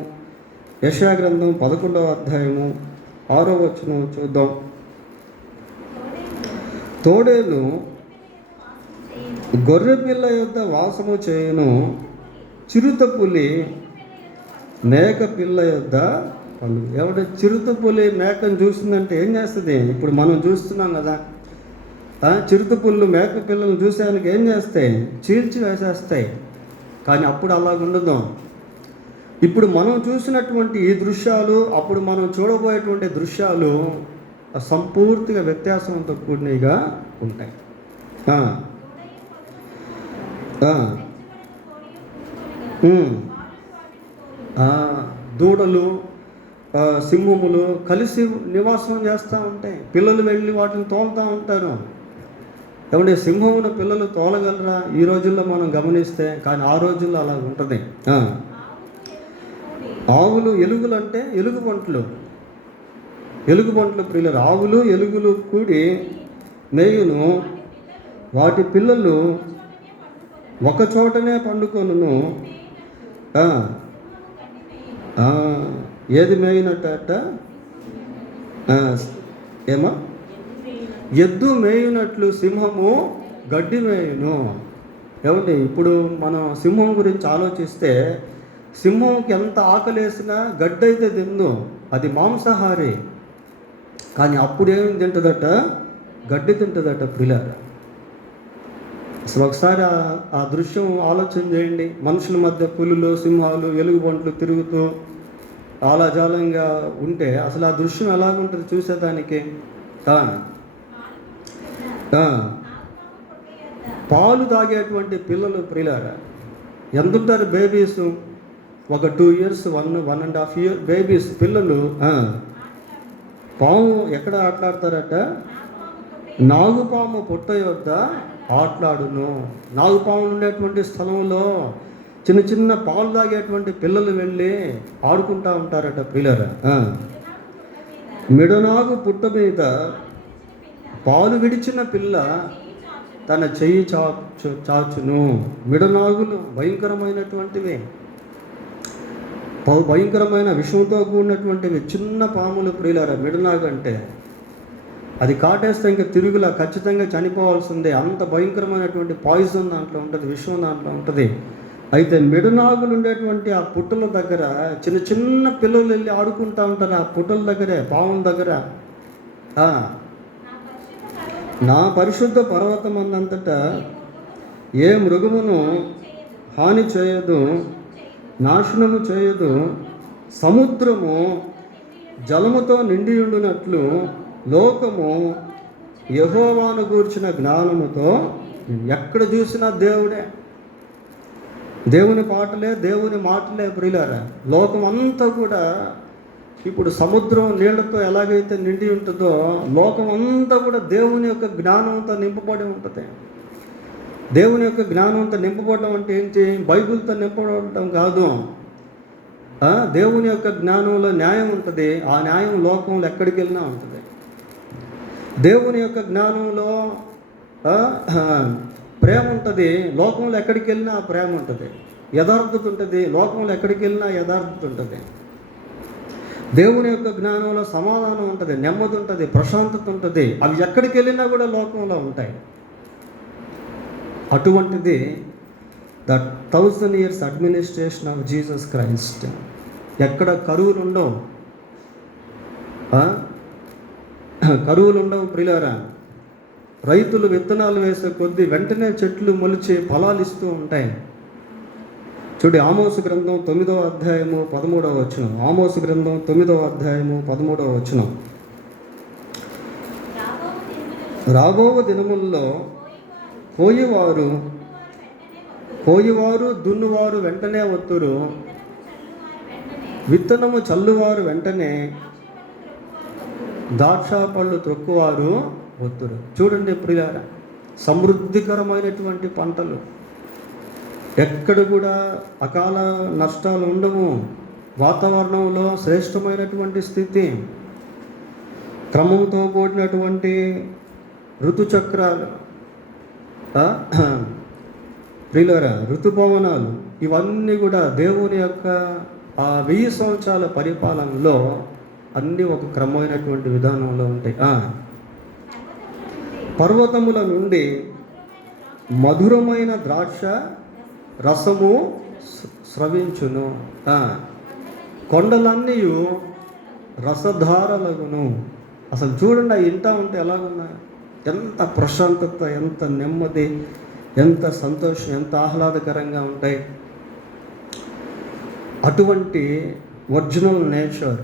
6వ వచనం చూద్దాం. తోడేలు గొర్రె పిల్ల యొద్ద వాసము చేయును, చిరుతపులి మేక పిల్ల యొద్ద పండు. ఎవడ చిరుతపులి మేకను చూస్తుందంటే ఏం చేస్తుంది? ఇప్పుడు మనం చూస్తున్నాం కదా, చిరుతపుళ్ళు మేక పిల్లలను చూసేందుకు ఏం చేస్తాయి? చీల్చి వేసేస్తాయి. కానీ అప్పుడు అలాగుండదు. ఇప్పుడు మనం చూసినటువంటి ఈ దృశ్యాలు, అప్పుడు మనం చూడబోయేటువంటి దృశ్యాలు సంపూర్తిగా వ్యత్యాసంతో కూడినవిగా ఉంటాయి. ఆ, ఆ, దూడలు, సింహములు కలిసి నివాసం చేస్తూ ఉంటాయి. పిల్లలు వెళ్ళి వాటిని తోలుతూ ఉంటారు. ఏమంటే సింహమును పిల్లలు తోలగలరా ఈ రోజుల్లో మనం గమనిస్తే? కానీ ఆ రోజుల్లో అలా ఉంటుంది. ఆవులు, ఎలుగులు అంటే ఎలుగుబంట్లు ప్రియులు. ఆవులు ఎలుగులు కూడి మేయును, వాటి పిల్లలు ఒక చోటనే పండుకొనును. ఏది మేయినట్ట? ఏమో, ఎద్దు మేయునట్లు సింహము గడ్డి మేయును. ఏమండి, ఇప్పుడు మనం సింహం గురించి ఆలోచిస్తే, సింహంకి ఎంత ఆకలేసినా గడ్డి అయితే తిందు, అది మాంసాహారి. కానీ అప్పుడు ఏమి తింటుందట? గడ్డి తింటుందట ప్రియులారా. అసలు ఒకసారి ఆ దృశ్యం ఆలోచన చేయండి. మనుషుల మధ్య పులులు, సింహాలు, ఎలుగుబంట్లు తిరుగుతూ ఆలాజాలంగా ఉంటే అసలు ఆ దృశ్యం ఎలాగుంటుంది చూసేదానికి? పాలు తాగేటువంటి పిల్లలు ప్రియులారా ఎంత ఉంటారు? బేబీస్, ఒక 2 years, 1.5 year బేబీస్ పిల్లలు పాము ఎక్కడ ఆటలాడతారట? నాగుపాము పుట్ట యొద్ద ఆటలాడును. నాగుపాము ఉండేటువంటి స్థలంలో చిన్న చిన్న పాలు తాగేటువంటి పిల్లలు వెళ్ళి ఆడుకుంటూ ఉంటారట ప్రియులారా. మిడనాగు పుట్ట మీద పాలు విడిచిన పిల్ల తన చెయ్యి చాచును. మిడనాగులు భయంకరమైనటువంటివి, భయంకరమైన విషంతో కూడినటువంటివి, చిన్న పాములు ప్రియులారా. మిడనాగు అంటే అది కాటేస్తే ఇంకా తిరుగులా ఖచ్చితంగా చనిపోవాల్సిందే. అంత భయంకరమైనటువంటి పాయిజన్ దాంట్లో ఉంటుంది, విషం దాంట్లో ఉంటుంది. అయితే మిడనాగులు ఉండేటువంటి ఆ పుట్టల దగ్గర చిన్న చిన్న పిల్లలు వెళ్ళి ఆడుకుంటూ ఉంటారు. ఆ పుట్టల దగ్గరే, పాముల దగ్గర. నా పరిశుద్ధ పర్వతం అన్నంతటా ఏ మృగమును హాని చేయదు, నాశనము చేయదు. సముద్రము జలముతో నిండి ఉండునట్లు లోకము యెహోవాను గూర్చిన జ్ఞానముతో, ఎక్కడ చూసినా దేవుడే, దేవుని పాటలే, దేవుని మాటలే ప్రియులారా. లోకం అంతా కూడా ఇప్పుడు సముద్రం నీళ్లతో ఎలాగైతే నిండి ఉంటుందో, లోకం అంతా కూడా దేవుని యొక్క జ్ఞానంతో నింపబడి ఉంటుంది. దేవుని యొక్క జ్ఞానంతో నింపబడడం అంటే ఏంటి? బైబిల్తో నింపబడటం కాదు. దేవుని యొక్క జ్ఞానంలో న్యాయం ఉంటుంది. ఆ న్యాయం లోకంలో ఎక్కడికి వెళ్ళినా ఉంటుంది. దేవుని యొక్క జ్ఞానంలో ప్రేమ ఉంటుంది. లోకంలో ఎక్కడికి వెళ్ళినా ప్రేమ ఉంటుంది. యథార్థత ఉంటుంది. లోకంలో ఎక్కడికి వెళ్ళినా యథార్థత ఉంటుంది. దేవుని యొక్క జ్ఞానంలో సమాధానం ఉంటుంది, నెమ్మది ఉంటుంది, ప్రశాంతత ఉంటుంది. అవి ఎక్కడికి వెళ్ళినా కూడా లోకంలో ఉంటాయి. అటువంటిది the 1000 years administration of Jesus Christ. ఎక్కడ కరువులు ఉండవు, కరువులు ఉండవు ప్రియులారా. రైతులు విత్తనాలు వేసే కొద్దీ వెంటనే చెట్లు మొలిచి ఫలాలు ఇస్తూ ఉంటాయి. చూడండి, ఆమోసు గ్రంథం 9వ అధ్యాయము 13వ వచనం. ఆమోసు గ్రంథం 9వ అధ్యాయము 13వ వచనం. రాబో దినముల్లో కోయివారు దున్నువారు వెంటనే వత్తురు, విత్తనము చల్లువారు వెంటనే, ద్రాక్ష పళ్ళు త్రొక్కువారు వత్తురు. చూడండి ప్రియులారా, సమృద్ధికరమైనటువంటి పంటలు, ఎక్కడ కూడా అకాల నష్టాలు ఉండవు. వాతావరణంలో శ్రేష్టమైనటువంటి స్థితి, క్రమంతో కూడినటువంటి ఋతుచక్రాలు, ప్రియులారా ఋతుపవనాలు, ఇవన్నీ కూడా దేవుని యొక్క ఆ 1000 సంవత్సరాల పరిపాలనలో అన్నీ ఒక క్రమమైనటువంటి విధానంలో ఉంటాయి. పర్వతముల నుండి మధురమైన ద్రాక్ష రసము స్రవించును, కొండలన్నీ రసధారలగును. అసలు చూడండి, ఇంటా ఉంటే ఎలాగున్నాయి, ఎంత ప్రశాంతత, ఎంత నెమ్మది, ఎంత సంతోషం, ఎంత ఆహ్లాదకరంగా ఉంటాయి. అటువంటి ఒరిజినల్ నేచర్,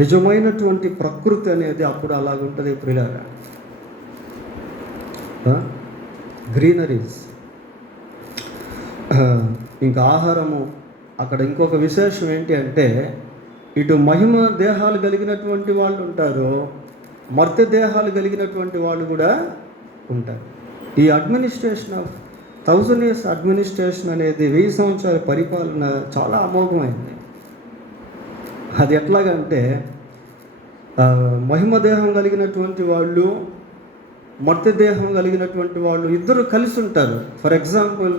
నిజమైనటువంటి ప్రకృతి అనేది అప్పుడు అలాగుంటుంది ప్రియులారా. గ్రీనరీస్, ఇంకా ఆహారము. అక్కడ ఇంకొక విశేషం ఏంటి అంటే, ఇటు మహిమ దేహాలు కలిగినటువంటి వాళ్ళు ఉంటారు, మర్త్య దేహాలు కలిగినటువంటి వాళ్ళు కూడా ఉంటారు. ఈ అడ్మినిస్ట్రేషన్ ఆఫ్ 1000 years అడ్మినిస్ట్రేషన్ అనేది 1000 సంవత్సరాల పరిపాలన చాలా అమోఘమైంది. అది ఎట్లాగంటే మహిమ దేహం కలిగినటువంటి వాళ్ళు, మర్త్య దేహం కలిగినటువంటి వాళ్ళు ఇద్దరు కలిసి ఉంటారు. ఫర్ ఎగ్జాంపుల్,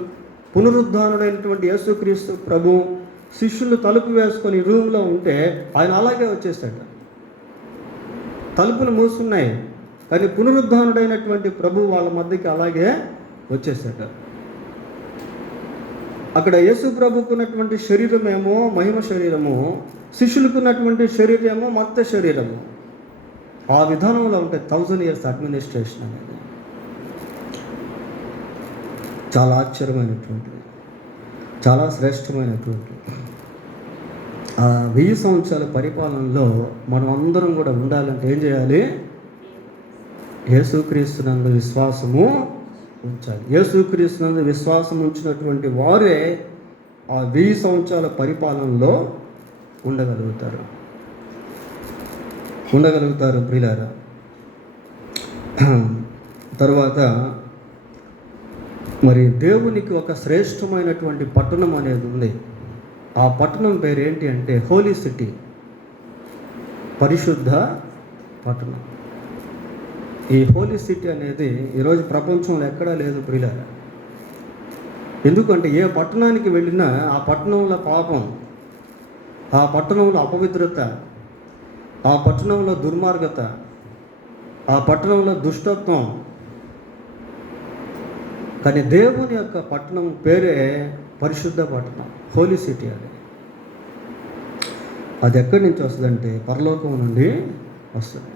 పునరుద్ధానుడైనటువంటి యేసుక్రీస్తు ప్రభు శిష్యులు తలుపు వేసుకొని రూమ్లో ఉంటే ఆయన అలాగే వచ్చేసాడు. తలుపులు మూసున్నాయి కానీ పునరుద్ధానుడైనటువంటి ప్రభు వాళ్ళ మధ్యకి అలాగే వచ్చేసాడు. అక్కడ యేసు ప్రభుకున్నటువంటి శరీరమేమో మహిమ శరీరము, శిష్యులకున్నటువంటి శరీరమేమో మర్త్య శరీరము. ఆ విధానంలో ఉంటుంది 1000 years అడ్మినిస్ట్రేషన్ అనేది. చాలా ఆశ్చర్యమైనటువంటిది, చాలా శ్రేష్టమైనటువంటిది. ఆ 1000 సంవత్సరాల పరిపాలనలో మనం అందరం కూడా ఉండాలంటే ఏం చేయాలి? యేసుక్రీస్తునందు విశ్వాసము ఉంచాలి. యేసుక్రీస్తునందు విశ్వాసం ఉంచినటువంటి వారే ఆ 1000 సంవత్సరాల పరిపాలనలో ఉండగలుగుతారు ప్రియులారా. తరువాత మరి దేవునికి ఒక శ్రేష్టమైనటువంటి పట్టణం అనేది ఉంది. ఆ పట్టణం పేరు ఏంటి అంటే హోలీ సిటీ, పరిశుద్ధ పట్టణం. ఈ హోలీ సిటీ అనేది ఈరోజు ప్రపంచంలో ఎక్కడా లేదు ప్రియులారా. ఎందుకంటే ఏ పట్టణానికి వెళ్ళినా ఆ పట్టణంలో పాపం, ఆ పట్టణంలో అపవిత్రత, ఆ పట్టణంలో దుర్మార్గత, ఆ పట్టణంలో దుష్టత్వం. కానీ దేవుని యొక్క పట్టణం పేరే పరిశుద్ధ పట్టణం, హోలీ సిటీ. అది ఎక్కడి నుంచి వస్తుందంటే పరలోకం నుండి వస్తుంది.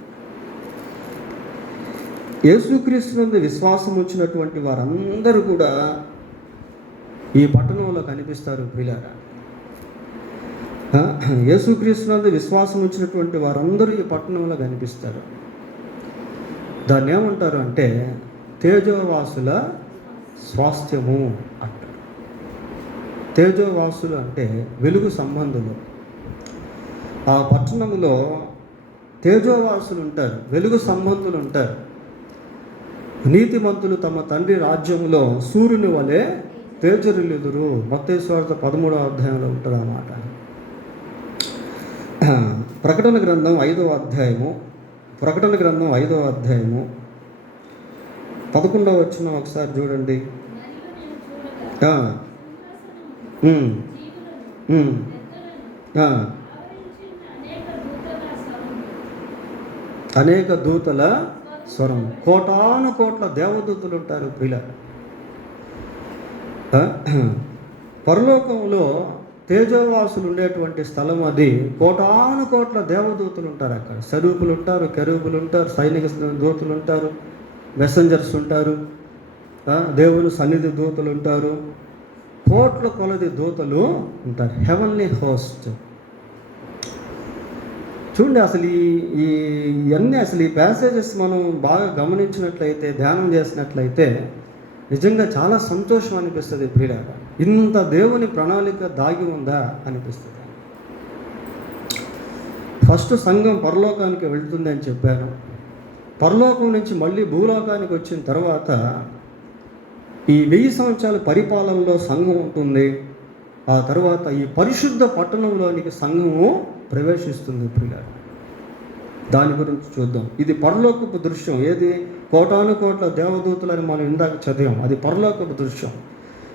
యేసుక్రీస్తు నుండి విశ్వాసం వచ్చినటువంటి వారందరూ కూడా ఈ పట్టణంలో కనిపిస్తారు ప్రియులారా. యేసుక్రీస్తు నుండి విశ్వాసం వచ్చినటువంటి వారందరూ ఈ పట్టణంలో కనిపిస్తారు. దాన్ని ఏమంటారు అంటే తేజోవాసుల స్వాస్థ్యము అంటారు. తేజోవాసులు అంటే వెలుగు సంబంధులు. ఆ పట్టణంలో తేజోవాసులు ఉంటారు, వెలుగు సంబంధులు ఉంటారు. నీతిమంతులు తమ తండ్రి రాజ్యంలో సూర్యుని వలె తేజరిల్లుదురు. మత్తయి సువార్త 13వ అధ్యాయంలో ఉంటుంది అన్నమాట. ప్రకటన గ్రంథం 5వ అధ్యాయము 11వ వచనం ఒకసారి చూడండి. అనేక దూతల స్వరం, కోటాను కోట్ల దేవదూతలు ఉంటారు ప్రియులారా. పరలోకంలో తేజోవాసులు ఉండేటువంటి స్థలం అది. కోటాను కోట్ల దేవదూతలు ఉంటారు అక్కడ. సరూపులు ఉంటారు, కెరూబులు ఉంటారు, సైనిక దూతలు ఉంటారు, మెసెంజర్స్ ఉంటారు, దేవుని సన్నిధి దూతలు ఉంటారు, కోట్ల కొలది దూతలు ఉంటారు. Heavenly host. చూడండి, అసలు ఇవన్నీ అసలు ఈ ప్యాసేజెస్ మనం బాగా గమనించినట్లయితే, ధ్యానం చేసినట్లయితే నిజంగా చాలా సంతోషం అనిపిస్తుంది ప్రియులారా. ఇంత దేవుని ప్రణాళిక దాగి ఉందా అనిపిస్తుంది. ఫస్ట్ సంఘం పరలోకానికి వెళ్తుంది అని చెప్పాను. పరలోకం నుంచి మళ్ళీ భూలోకానికి వచ్చిన తర్వాత ఈ 1000 సంవత్సరాల పరిపాలనలో సంఘం ఉంటుంది. ఆ తర్వాత ఈ పరిశుద్ధ పట్టణంలోనికి సంఘము ప్రవేశిస్తుంది ప్రియులారా. దాని గురించి చూద్దాం. ఇది పరలోకపు దృశ్యం. ఏది? కోటాను కోట్ల దేవదూతలని మనం ఇందాక చదివాం, అది పరలోకపు దృశ్యం.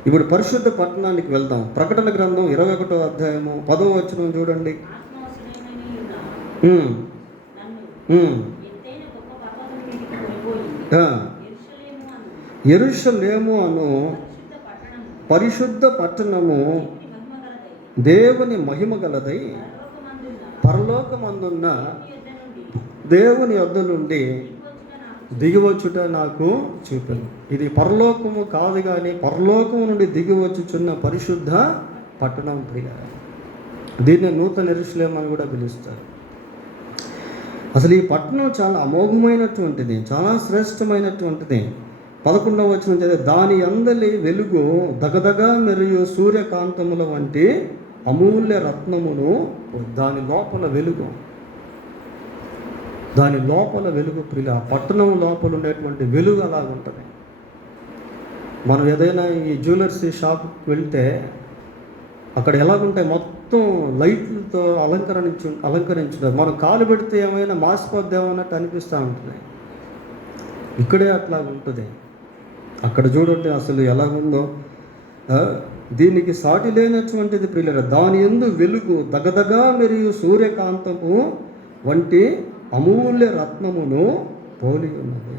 ఇప్పుడు పరిశుద్ధ పట్టణానికి వెళ్దాం. ప్రకటన గ్రంథం 21వ అధ్యాయము 10వ వచనం చూడండి. యెరూషలేము అను పరిశుద్ధ పట్టణము దేవుని మహిమ గలదై పరలోకమందున్న దేవుని యొద్ద నుండి దిగివచ్చుట నాకు చూపాను. ఇది పరలోకము కాదు కానీ పరలోకము నుండి దిగివచ్చుచున్న పరిశుద్ధ పట్టణం ప్రియ. దీన్ని నూతన యెరూషలేము అని కూడా పిలుస్తారు. అసలు ఈ పట్టణం చాలా అమోఘమైనటువంటిది, చాలా శ్రేష్టమైనటువంటిది. 11వ వచనం చదివితే, దాని అందలి వెలుగు దగదగా మెరియు సూర్యకాంతముల వంటి అమూల్య రత్నమును. దాని లోపల వెలుగు, దాని లోపల వెలుగు ప్రియ. ఆ పట్టణం లోపల ఉండేటువంటి వెలుగు అలా ఉంటుంది. మనం ఏదైనా ఈ జ్యువెలర్సీ షాప్కి వెళ్తే అక్కడ ఎలాగుంటాయి, మొత్తం లైట్లతో అలంకరించుతారు. మనం కాలు పెడితే ఏమైనా మాసిపోద్దేమో అన్నట్టు అనిపిస్తూ ఉంటుంది. ఇక్కడే అట్లా ఉంటుంది. అక్కడ చూడండి అసలు ఎలాగుందో. దీనికి సాటి లేనటువంటిది ప్రియులారా. దాని యందు వెలుగు దగదగా మరియు సూర్యకాంతము వంటి అమూల్య రత్నమును పోలి ఉన్నది.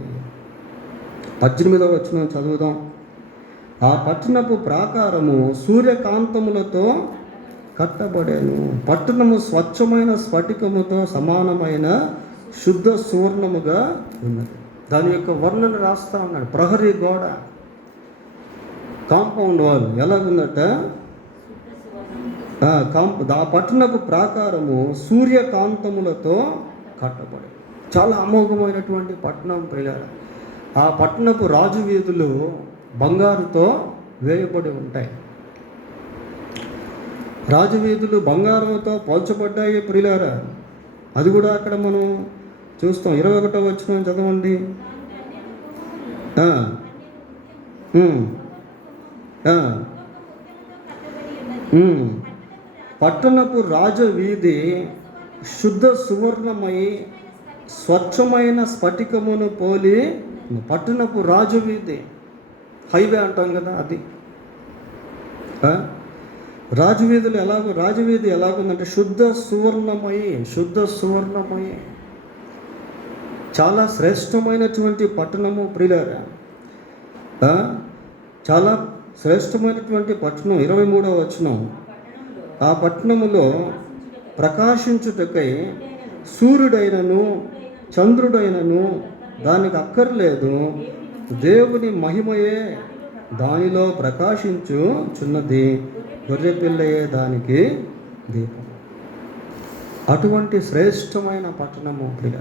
18వ వచనం చదువుదాం. ఆ పట్టణపు ప్రాకారము సూర్యకాంతములతో కట్టబడేను. పట్టణము స్వచ్ఛమైన స్ఫటికముతో సమానమైన శుద్ధ సువర్ణముగా ఉన్నది. దాని యొక్క వర్ణన రాస్తా ఉన్నాడు. ప్రహరీ గోడ, కాంపౌండ్ వాల్ ఎలాగుందట. ఆ పట్టణపు ప్రాకారము సూర్యకాంతములతో కట్టబడి, చాలా అమోఘమైనటువంటి పట్టణం ప్రియులారా. ఆ పట్టణపు రాజు వీధులు బంగారుతో వేయబడి ఉంటాయి. రాజవీధులు బంగారంతో పోల్చబడ్డాయి ప్రియులారా. అది కూడా అక్కడ మనం చూస్తాం. 21వ వచనం చదవండి. పట్టణపు రాజవీధి శుద్ధ సువర్ణమై స్వచ్ఛమైన స్ఫటికమును పోలి. పట్టణపు రాజవీధి, హైవే అంటాం కదా, అది రాజవీధులు ఎలాగో. రాజవీధి ఎలాగుందంటే శుద్ధ సువర్ణమయి, శుద్ధ సువర్ణమయి. చాలా శ్రేష్టమైనటువంటి పట్టణము ప్రియులారా. చాలా శ్రేష్టమైనటువంటి పట్టణం. 23వ వచనం. ఆ పట్టణములో ప్రకాశించుటకై సూర్యుడైనను చంద్రుడైనను దానికి అక్కర్లేదు, దేవుని మహిమయే దానిలో ప్రకాశించుచున్నది, గొర్రెపిల్లయే దానికి దీపం. అటువంటి శ్రేష్టమైన పట్టణము ప్రియ,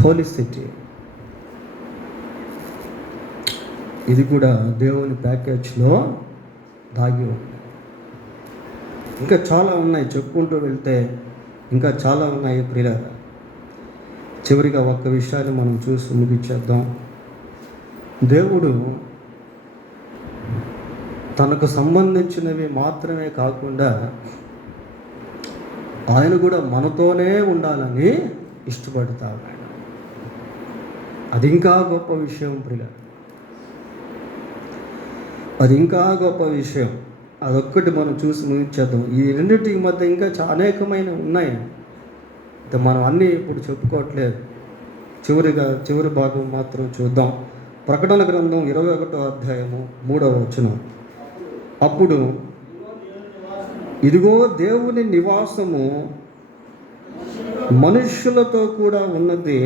హోలీ సిటీ. ఇది కూడా దేవుని ప్యాకేజ్లో దాగి ఉంది. ఇంకా చాలా ఉన్నాయి, చెప్పుకుంటూ వెళ్తే ఇంకా చాలా ఉన్నాయి ప్రియ. చివరిగా ఒక్క విషయాన్ని మనం చూసి ముగించేద్దాం. దేవుడు తనకు సంబంధించినవి మాత్రమే కాకుండా ఆయన కూడా మనతోనే ఉండాలని ఇష్టపడతాడు. అది ఇంకా గొప్ప విషయం ప్రియ, అది ఇంకా గొప్ప విషయం. అదొక్కటి మనం చూసి ముగించేద్దాం. ఈ రెండింటికి మధ్య ఇంకా అనేకమైన ఉన్నాయి, మనం అన్నీ ఇప్పుడు చెప్పుకోవట్లేదు. చివరి భాగం మాత్రం చూద్దాం. ప్రకటన గ్రంథం 21వ అధ్యాయము 3వ వచనం. అప్పుడు ఇదిగో దేవుని నివాసము మనుష్యులతో కూడా ఉన్నది,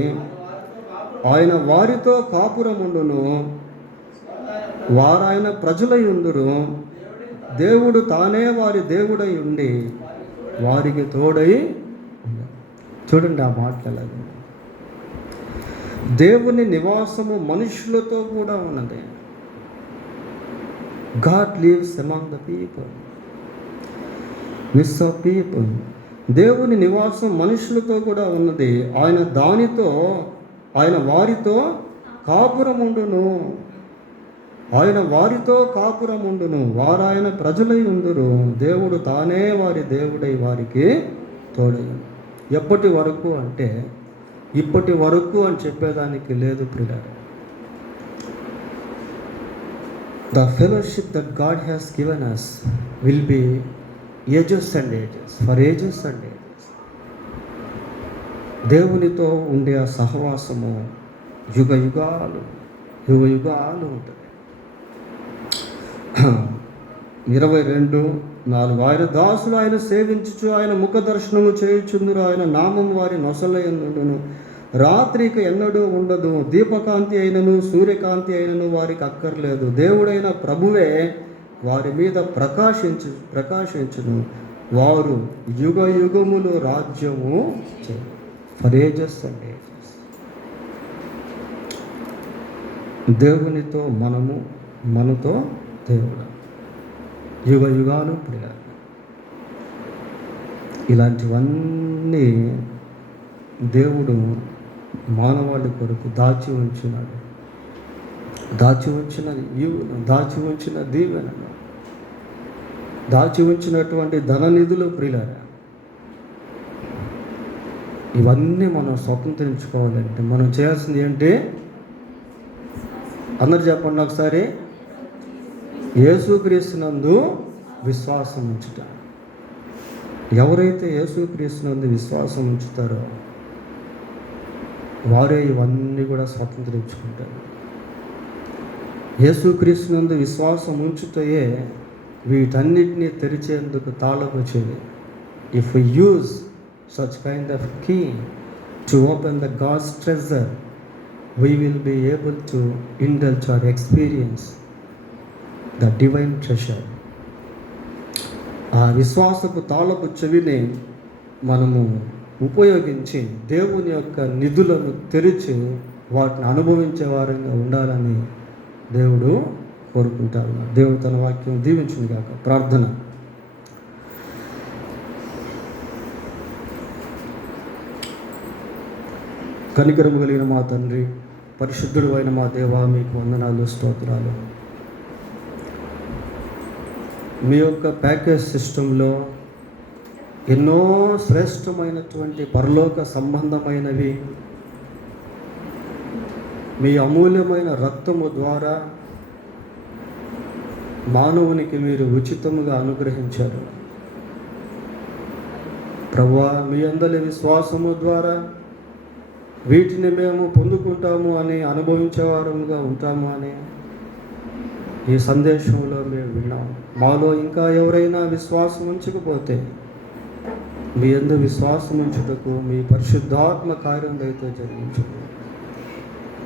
ఆయన వారితో కాపురముండును, వారాయన ప్రజలై ఉందురు, దేవుడు తానే వారి దేవుడై ఉండి వారికి తోడై. చూడండి ఆ మాటలు. దేవుని నివాసము మనుషులతో కూడా ఉన్నది. God lives among the people, midst of people. దేవుని నివాసం మనుషులతో కూడా ఉన్నది. ఆయన వారితో కాపురముండును, ఆయన వారితో కాపురముండును, వారాయన ప్రజలై ఉందురు, దేవుడు తానే వారి దేవుడై వారికి తోడై. ఎప్పటి వరకు అంటే ఇప్పటి వరకు అని చెప్పేదానికి లేదు ప్రియులారా. The fellowship that God has given us will be ages and ages, for ages and ages. దేవునితో ఉండే ఆ సహవాసము యుగ యుగాలు ఉంటుంది. 22:4 ఆయన దాసులు ఆయన సేవించుచు ఆయన ముఖ దర్శనము చేయుచుందురు, ఆయన నామం వారి నొసలయందును, రాత్రిక ఎన్నడూ ఉండదు, దీపకాంతి అయినను సూర్యకాంతి అయినను వారికి అక్కర్లేదు, దేవుడైన ప్రభువే వారి మీద ప్రకాశించును, వారు యుగ యుగములు రాజ్యము ఫర్ ఏజెస్ అండ్ ఏజెస్. దేవునితో మనము, మనతో దేవుడు యుగ యుగాలు ప్రియ. ఇలాంటివన్నీ దేవుడు మానవాళి కొరకు దాచి ఉంచినాడు. దాచి ఉంచిన దీవెనను, దాచి ఉంచినటువంటి ధన నిధులు ప్రియులారా, ఇవన్నీ మనం స్వతంత్రించుకోవాలంటే మనం చేయాల్సింది ఏంటి? అందరు చెప్పండి ఒకసారి. యేసుక్రీస్తునందు విశ్వాసం ఉంచుట. ఎవరైతే యేసుక్రీస్తునందు విశ్వాసం ఉంచుతారో వారే ఇవన్నీ కూడా స్వతంత్రించుకుంటారు. యేసుక్రీస్తునందు విశ్వాసం ఉంచుటయే వీటన్నిటినీ తెరిచేందుకు తాళపు చెవి. If we use such kind of key to open the God's treasure, we will be able to indulge or experience the divine treasure. ఆ విశ్వాసపు తాళపు చెవిని మనము ఉపయోగించి దేవుని యొక్క నిధులను తెరిచి వాటిని అనుభవించే వారంగా ఉండాలని దేవుడు కోరుకుంటారు. దేవుడు తన వాక్యం దీవించును గాక. ప్రార్థన. కనికరము కలిగిన మా తండ్రి, పరిశుద్ధుడు అయిన మా దేవా, మీకు వందనాలు, స్తోత్రాలు. మీ యొక్క ప్యాకేజ్ సిస్టంలో ఎన్నో శ్రేష్టమైనటువంటి పరలోక సంబంధమైనవి మీ అమూల్యమైన రక్తము ద్వారా మానవునికి మీరు ఉచితముగా అనుగ్రహించారు. ప్రభువా, మీ అందరి విశ్వాసము ద్వారా వీటిని మేము పొందుకుంటాము అని, అనుభవించేవారుగా ఉంటాము అని ఈ సందేశంలో మేము విన్నాము. మాలో ఇంకా ఎవరైనా విశ్వాసం ఉంచకపోతే మీ యందు విశ్వాసం ఉంచుటకు మీ పరిశుద్ధాత్మ కార్యం దయతో జరిగించండి.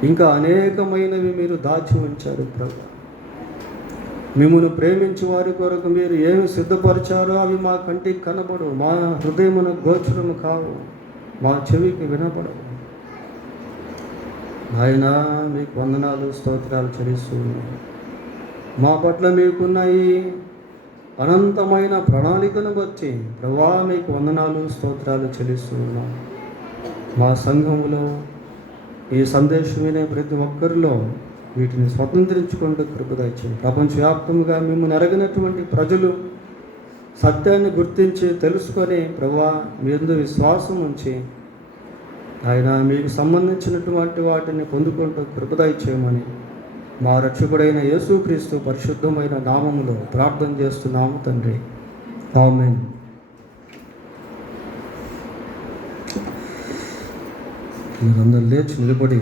ఇంకా అనేకమైనవి మీరు దాచి ఉంచారు ప్రభు. మిమ్మల్ని ప్రేమించే వారి కొరకు మీరు ఏమి సిద్ధపరిచారో అవి మా కంటికి కనబడవు, మా హృదయమున గోచరము కావు, మా చెవికి వినపడవు. ఆయన మీకు వందనాలు, స్తోత్రాలు చెల్లిస్తున్నాను. మా పట్ల మీకున్న ఈ అనంతమైన ప్రణాళికను బట్టి ప్రభువా మీకు వందనాలు, స్తోత్రాలు చెల్లిస్తున్నాం. మా సంఘములో ఈ సందేశం వినే ప్రతి ఒక్కరిలో వీటిని స్వతంత్రించుకుంటూ కృప దయచేయండి. ప్రపంచవ్యాప్తంగా మిమ్మల్ని ఎరగినటువంటి ప్రజలు సత్యాన్ని గుర్తించి తెలుసుకొని ప్రభువా మీ యందు విశ్వాసం ఉంచి ఆయన మీకు సంబంధించినటువంటి వాటిని పొందుకుంటూ కృప దయచేయమని మా రక్షకుడైన యేసుక్రీస్తు పరిశుద్ధమైన నామములో ప్రార్థన చేస్తున్నాము తండ్రి. ఆమేన్. మీరందరూ లేచి నిలబడి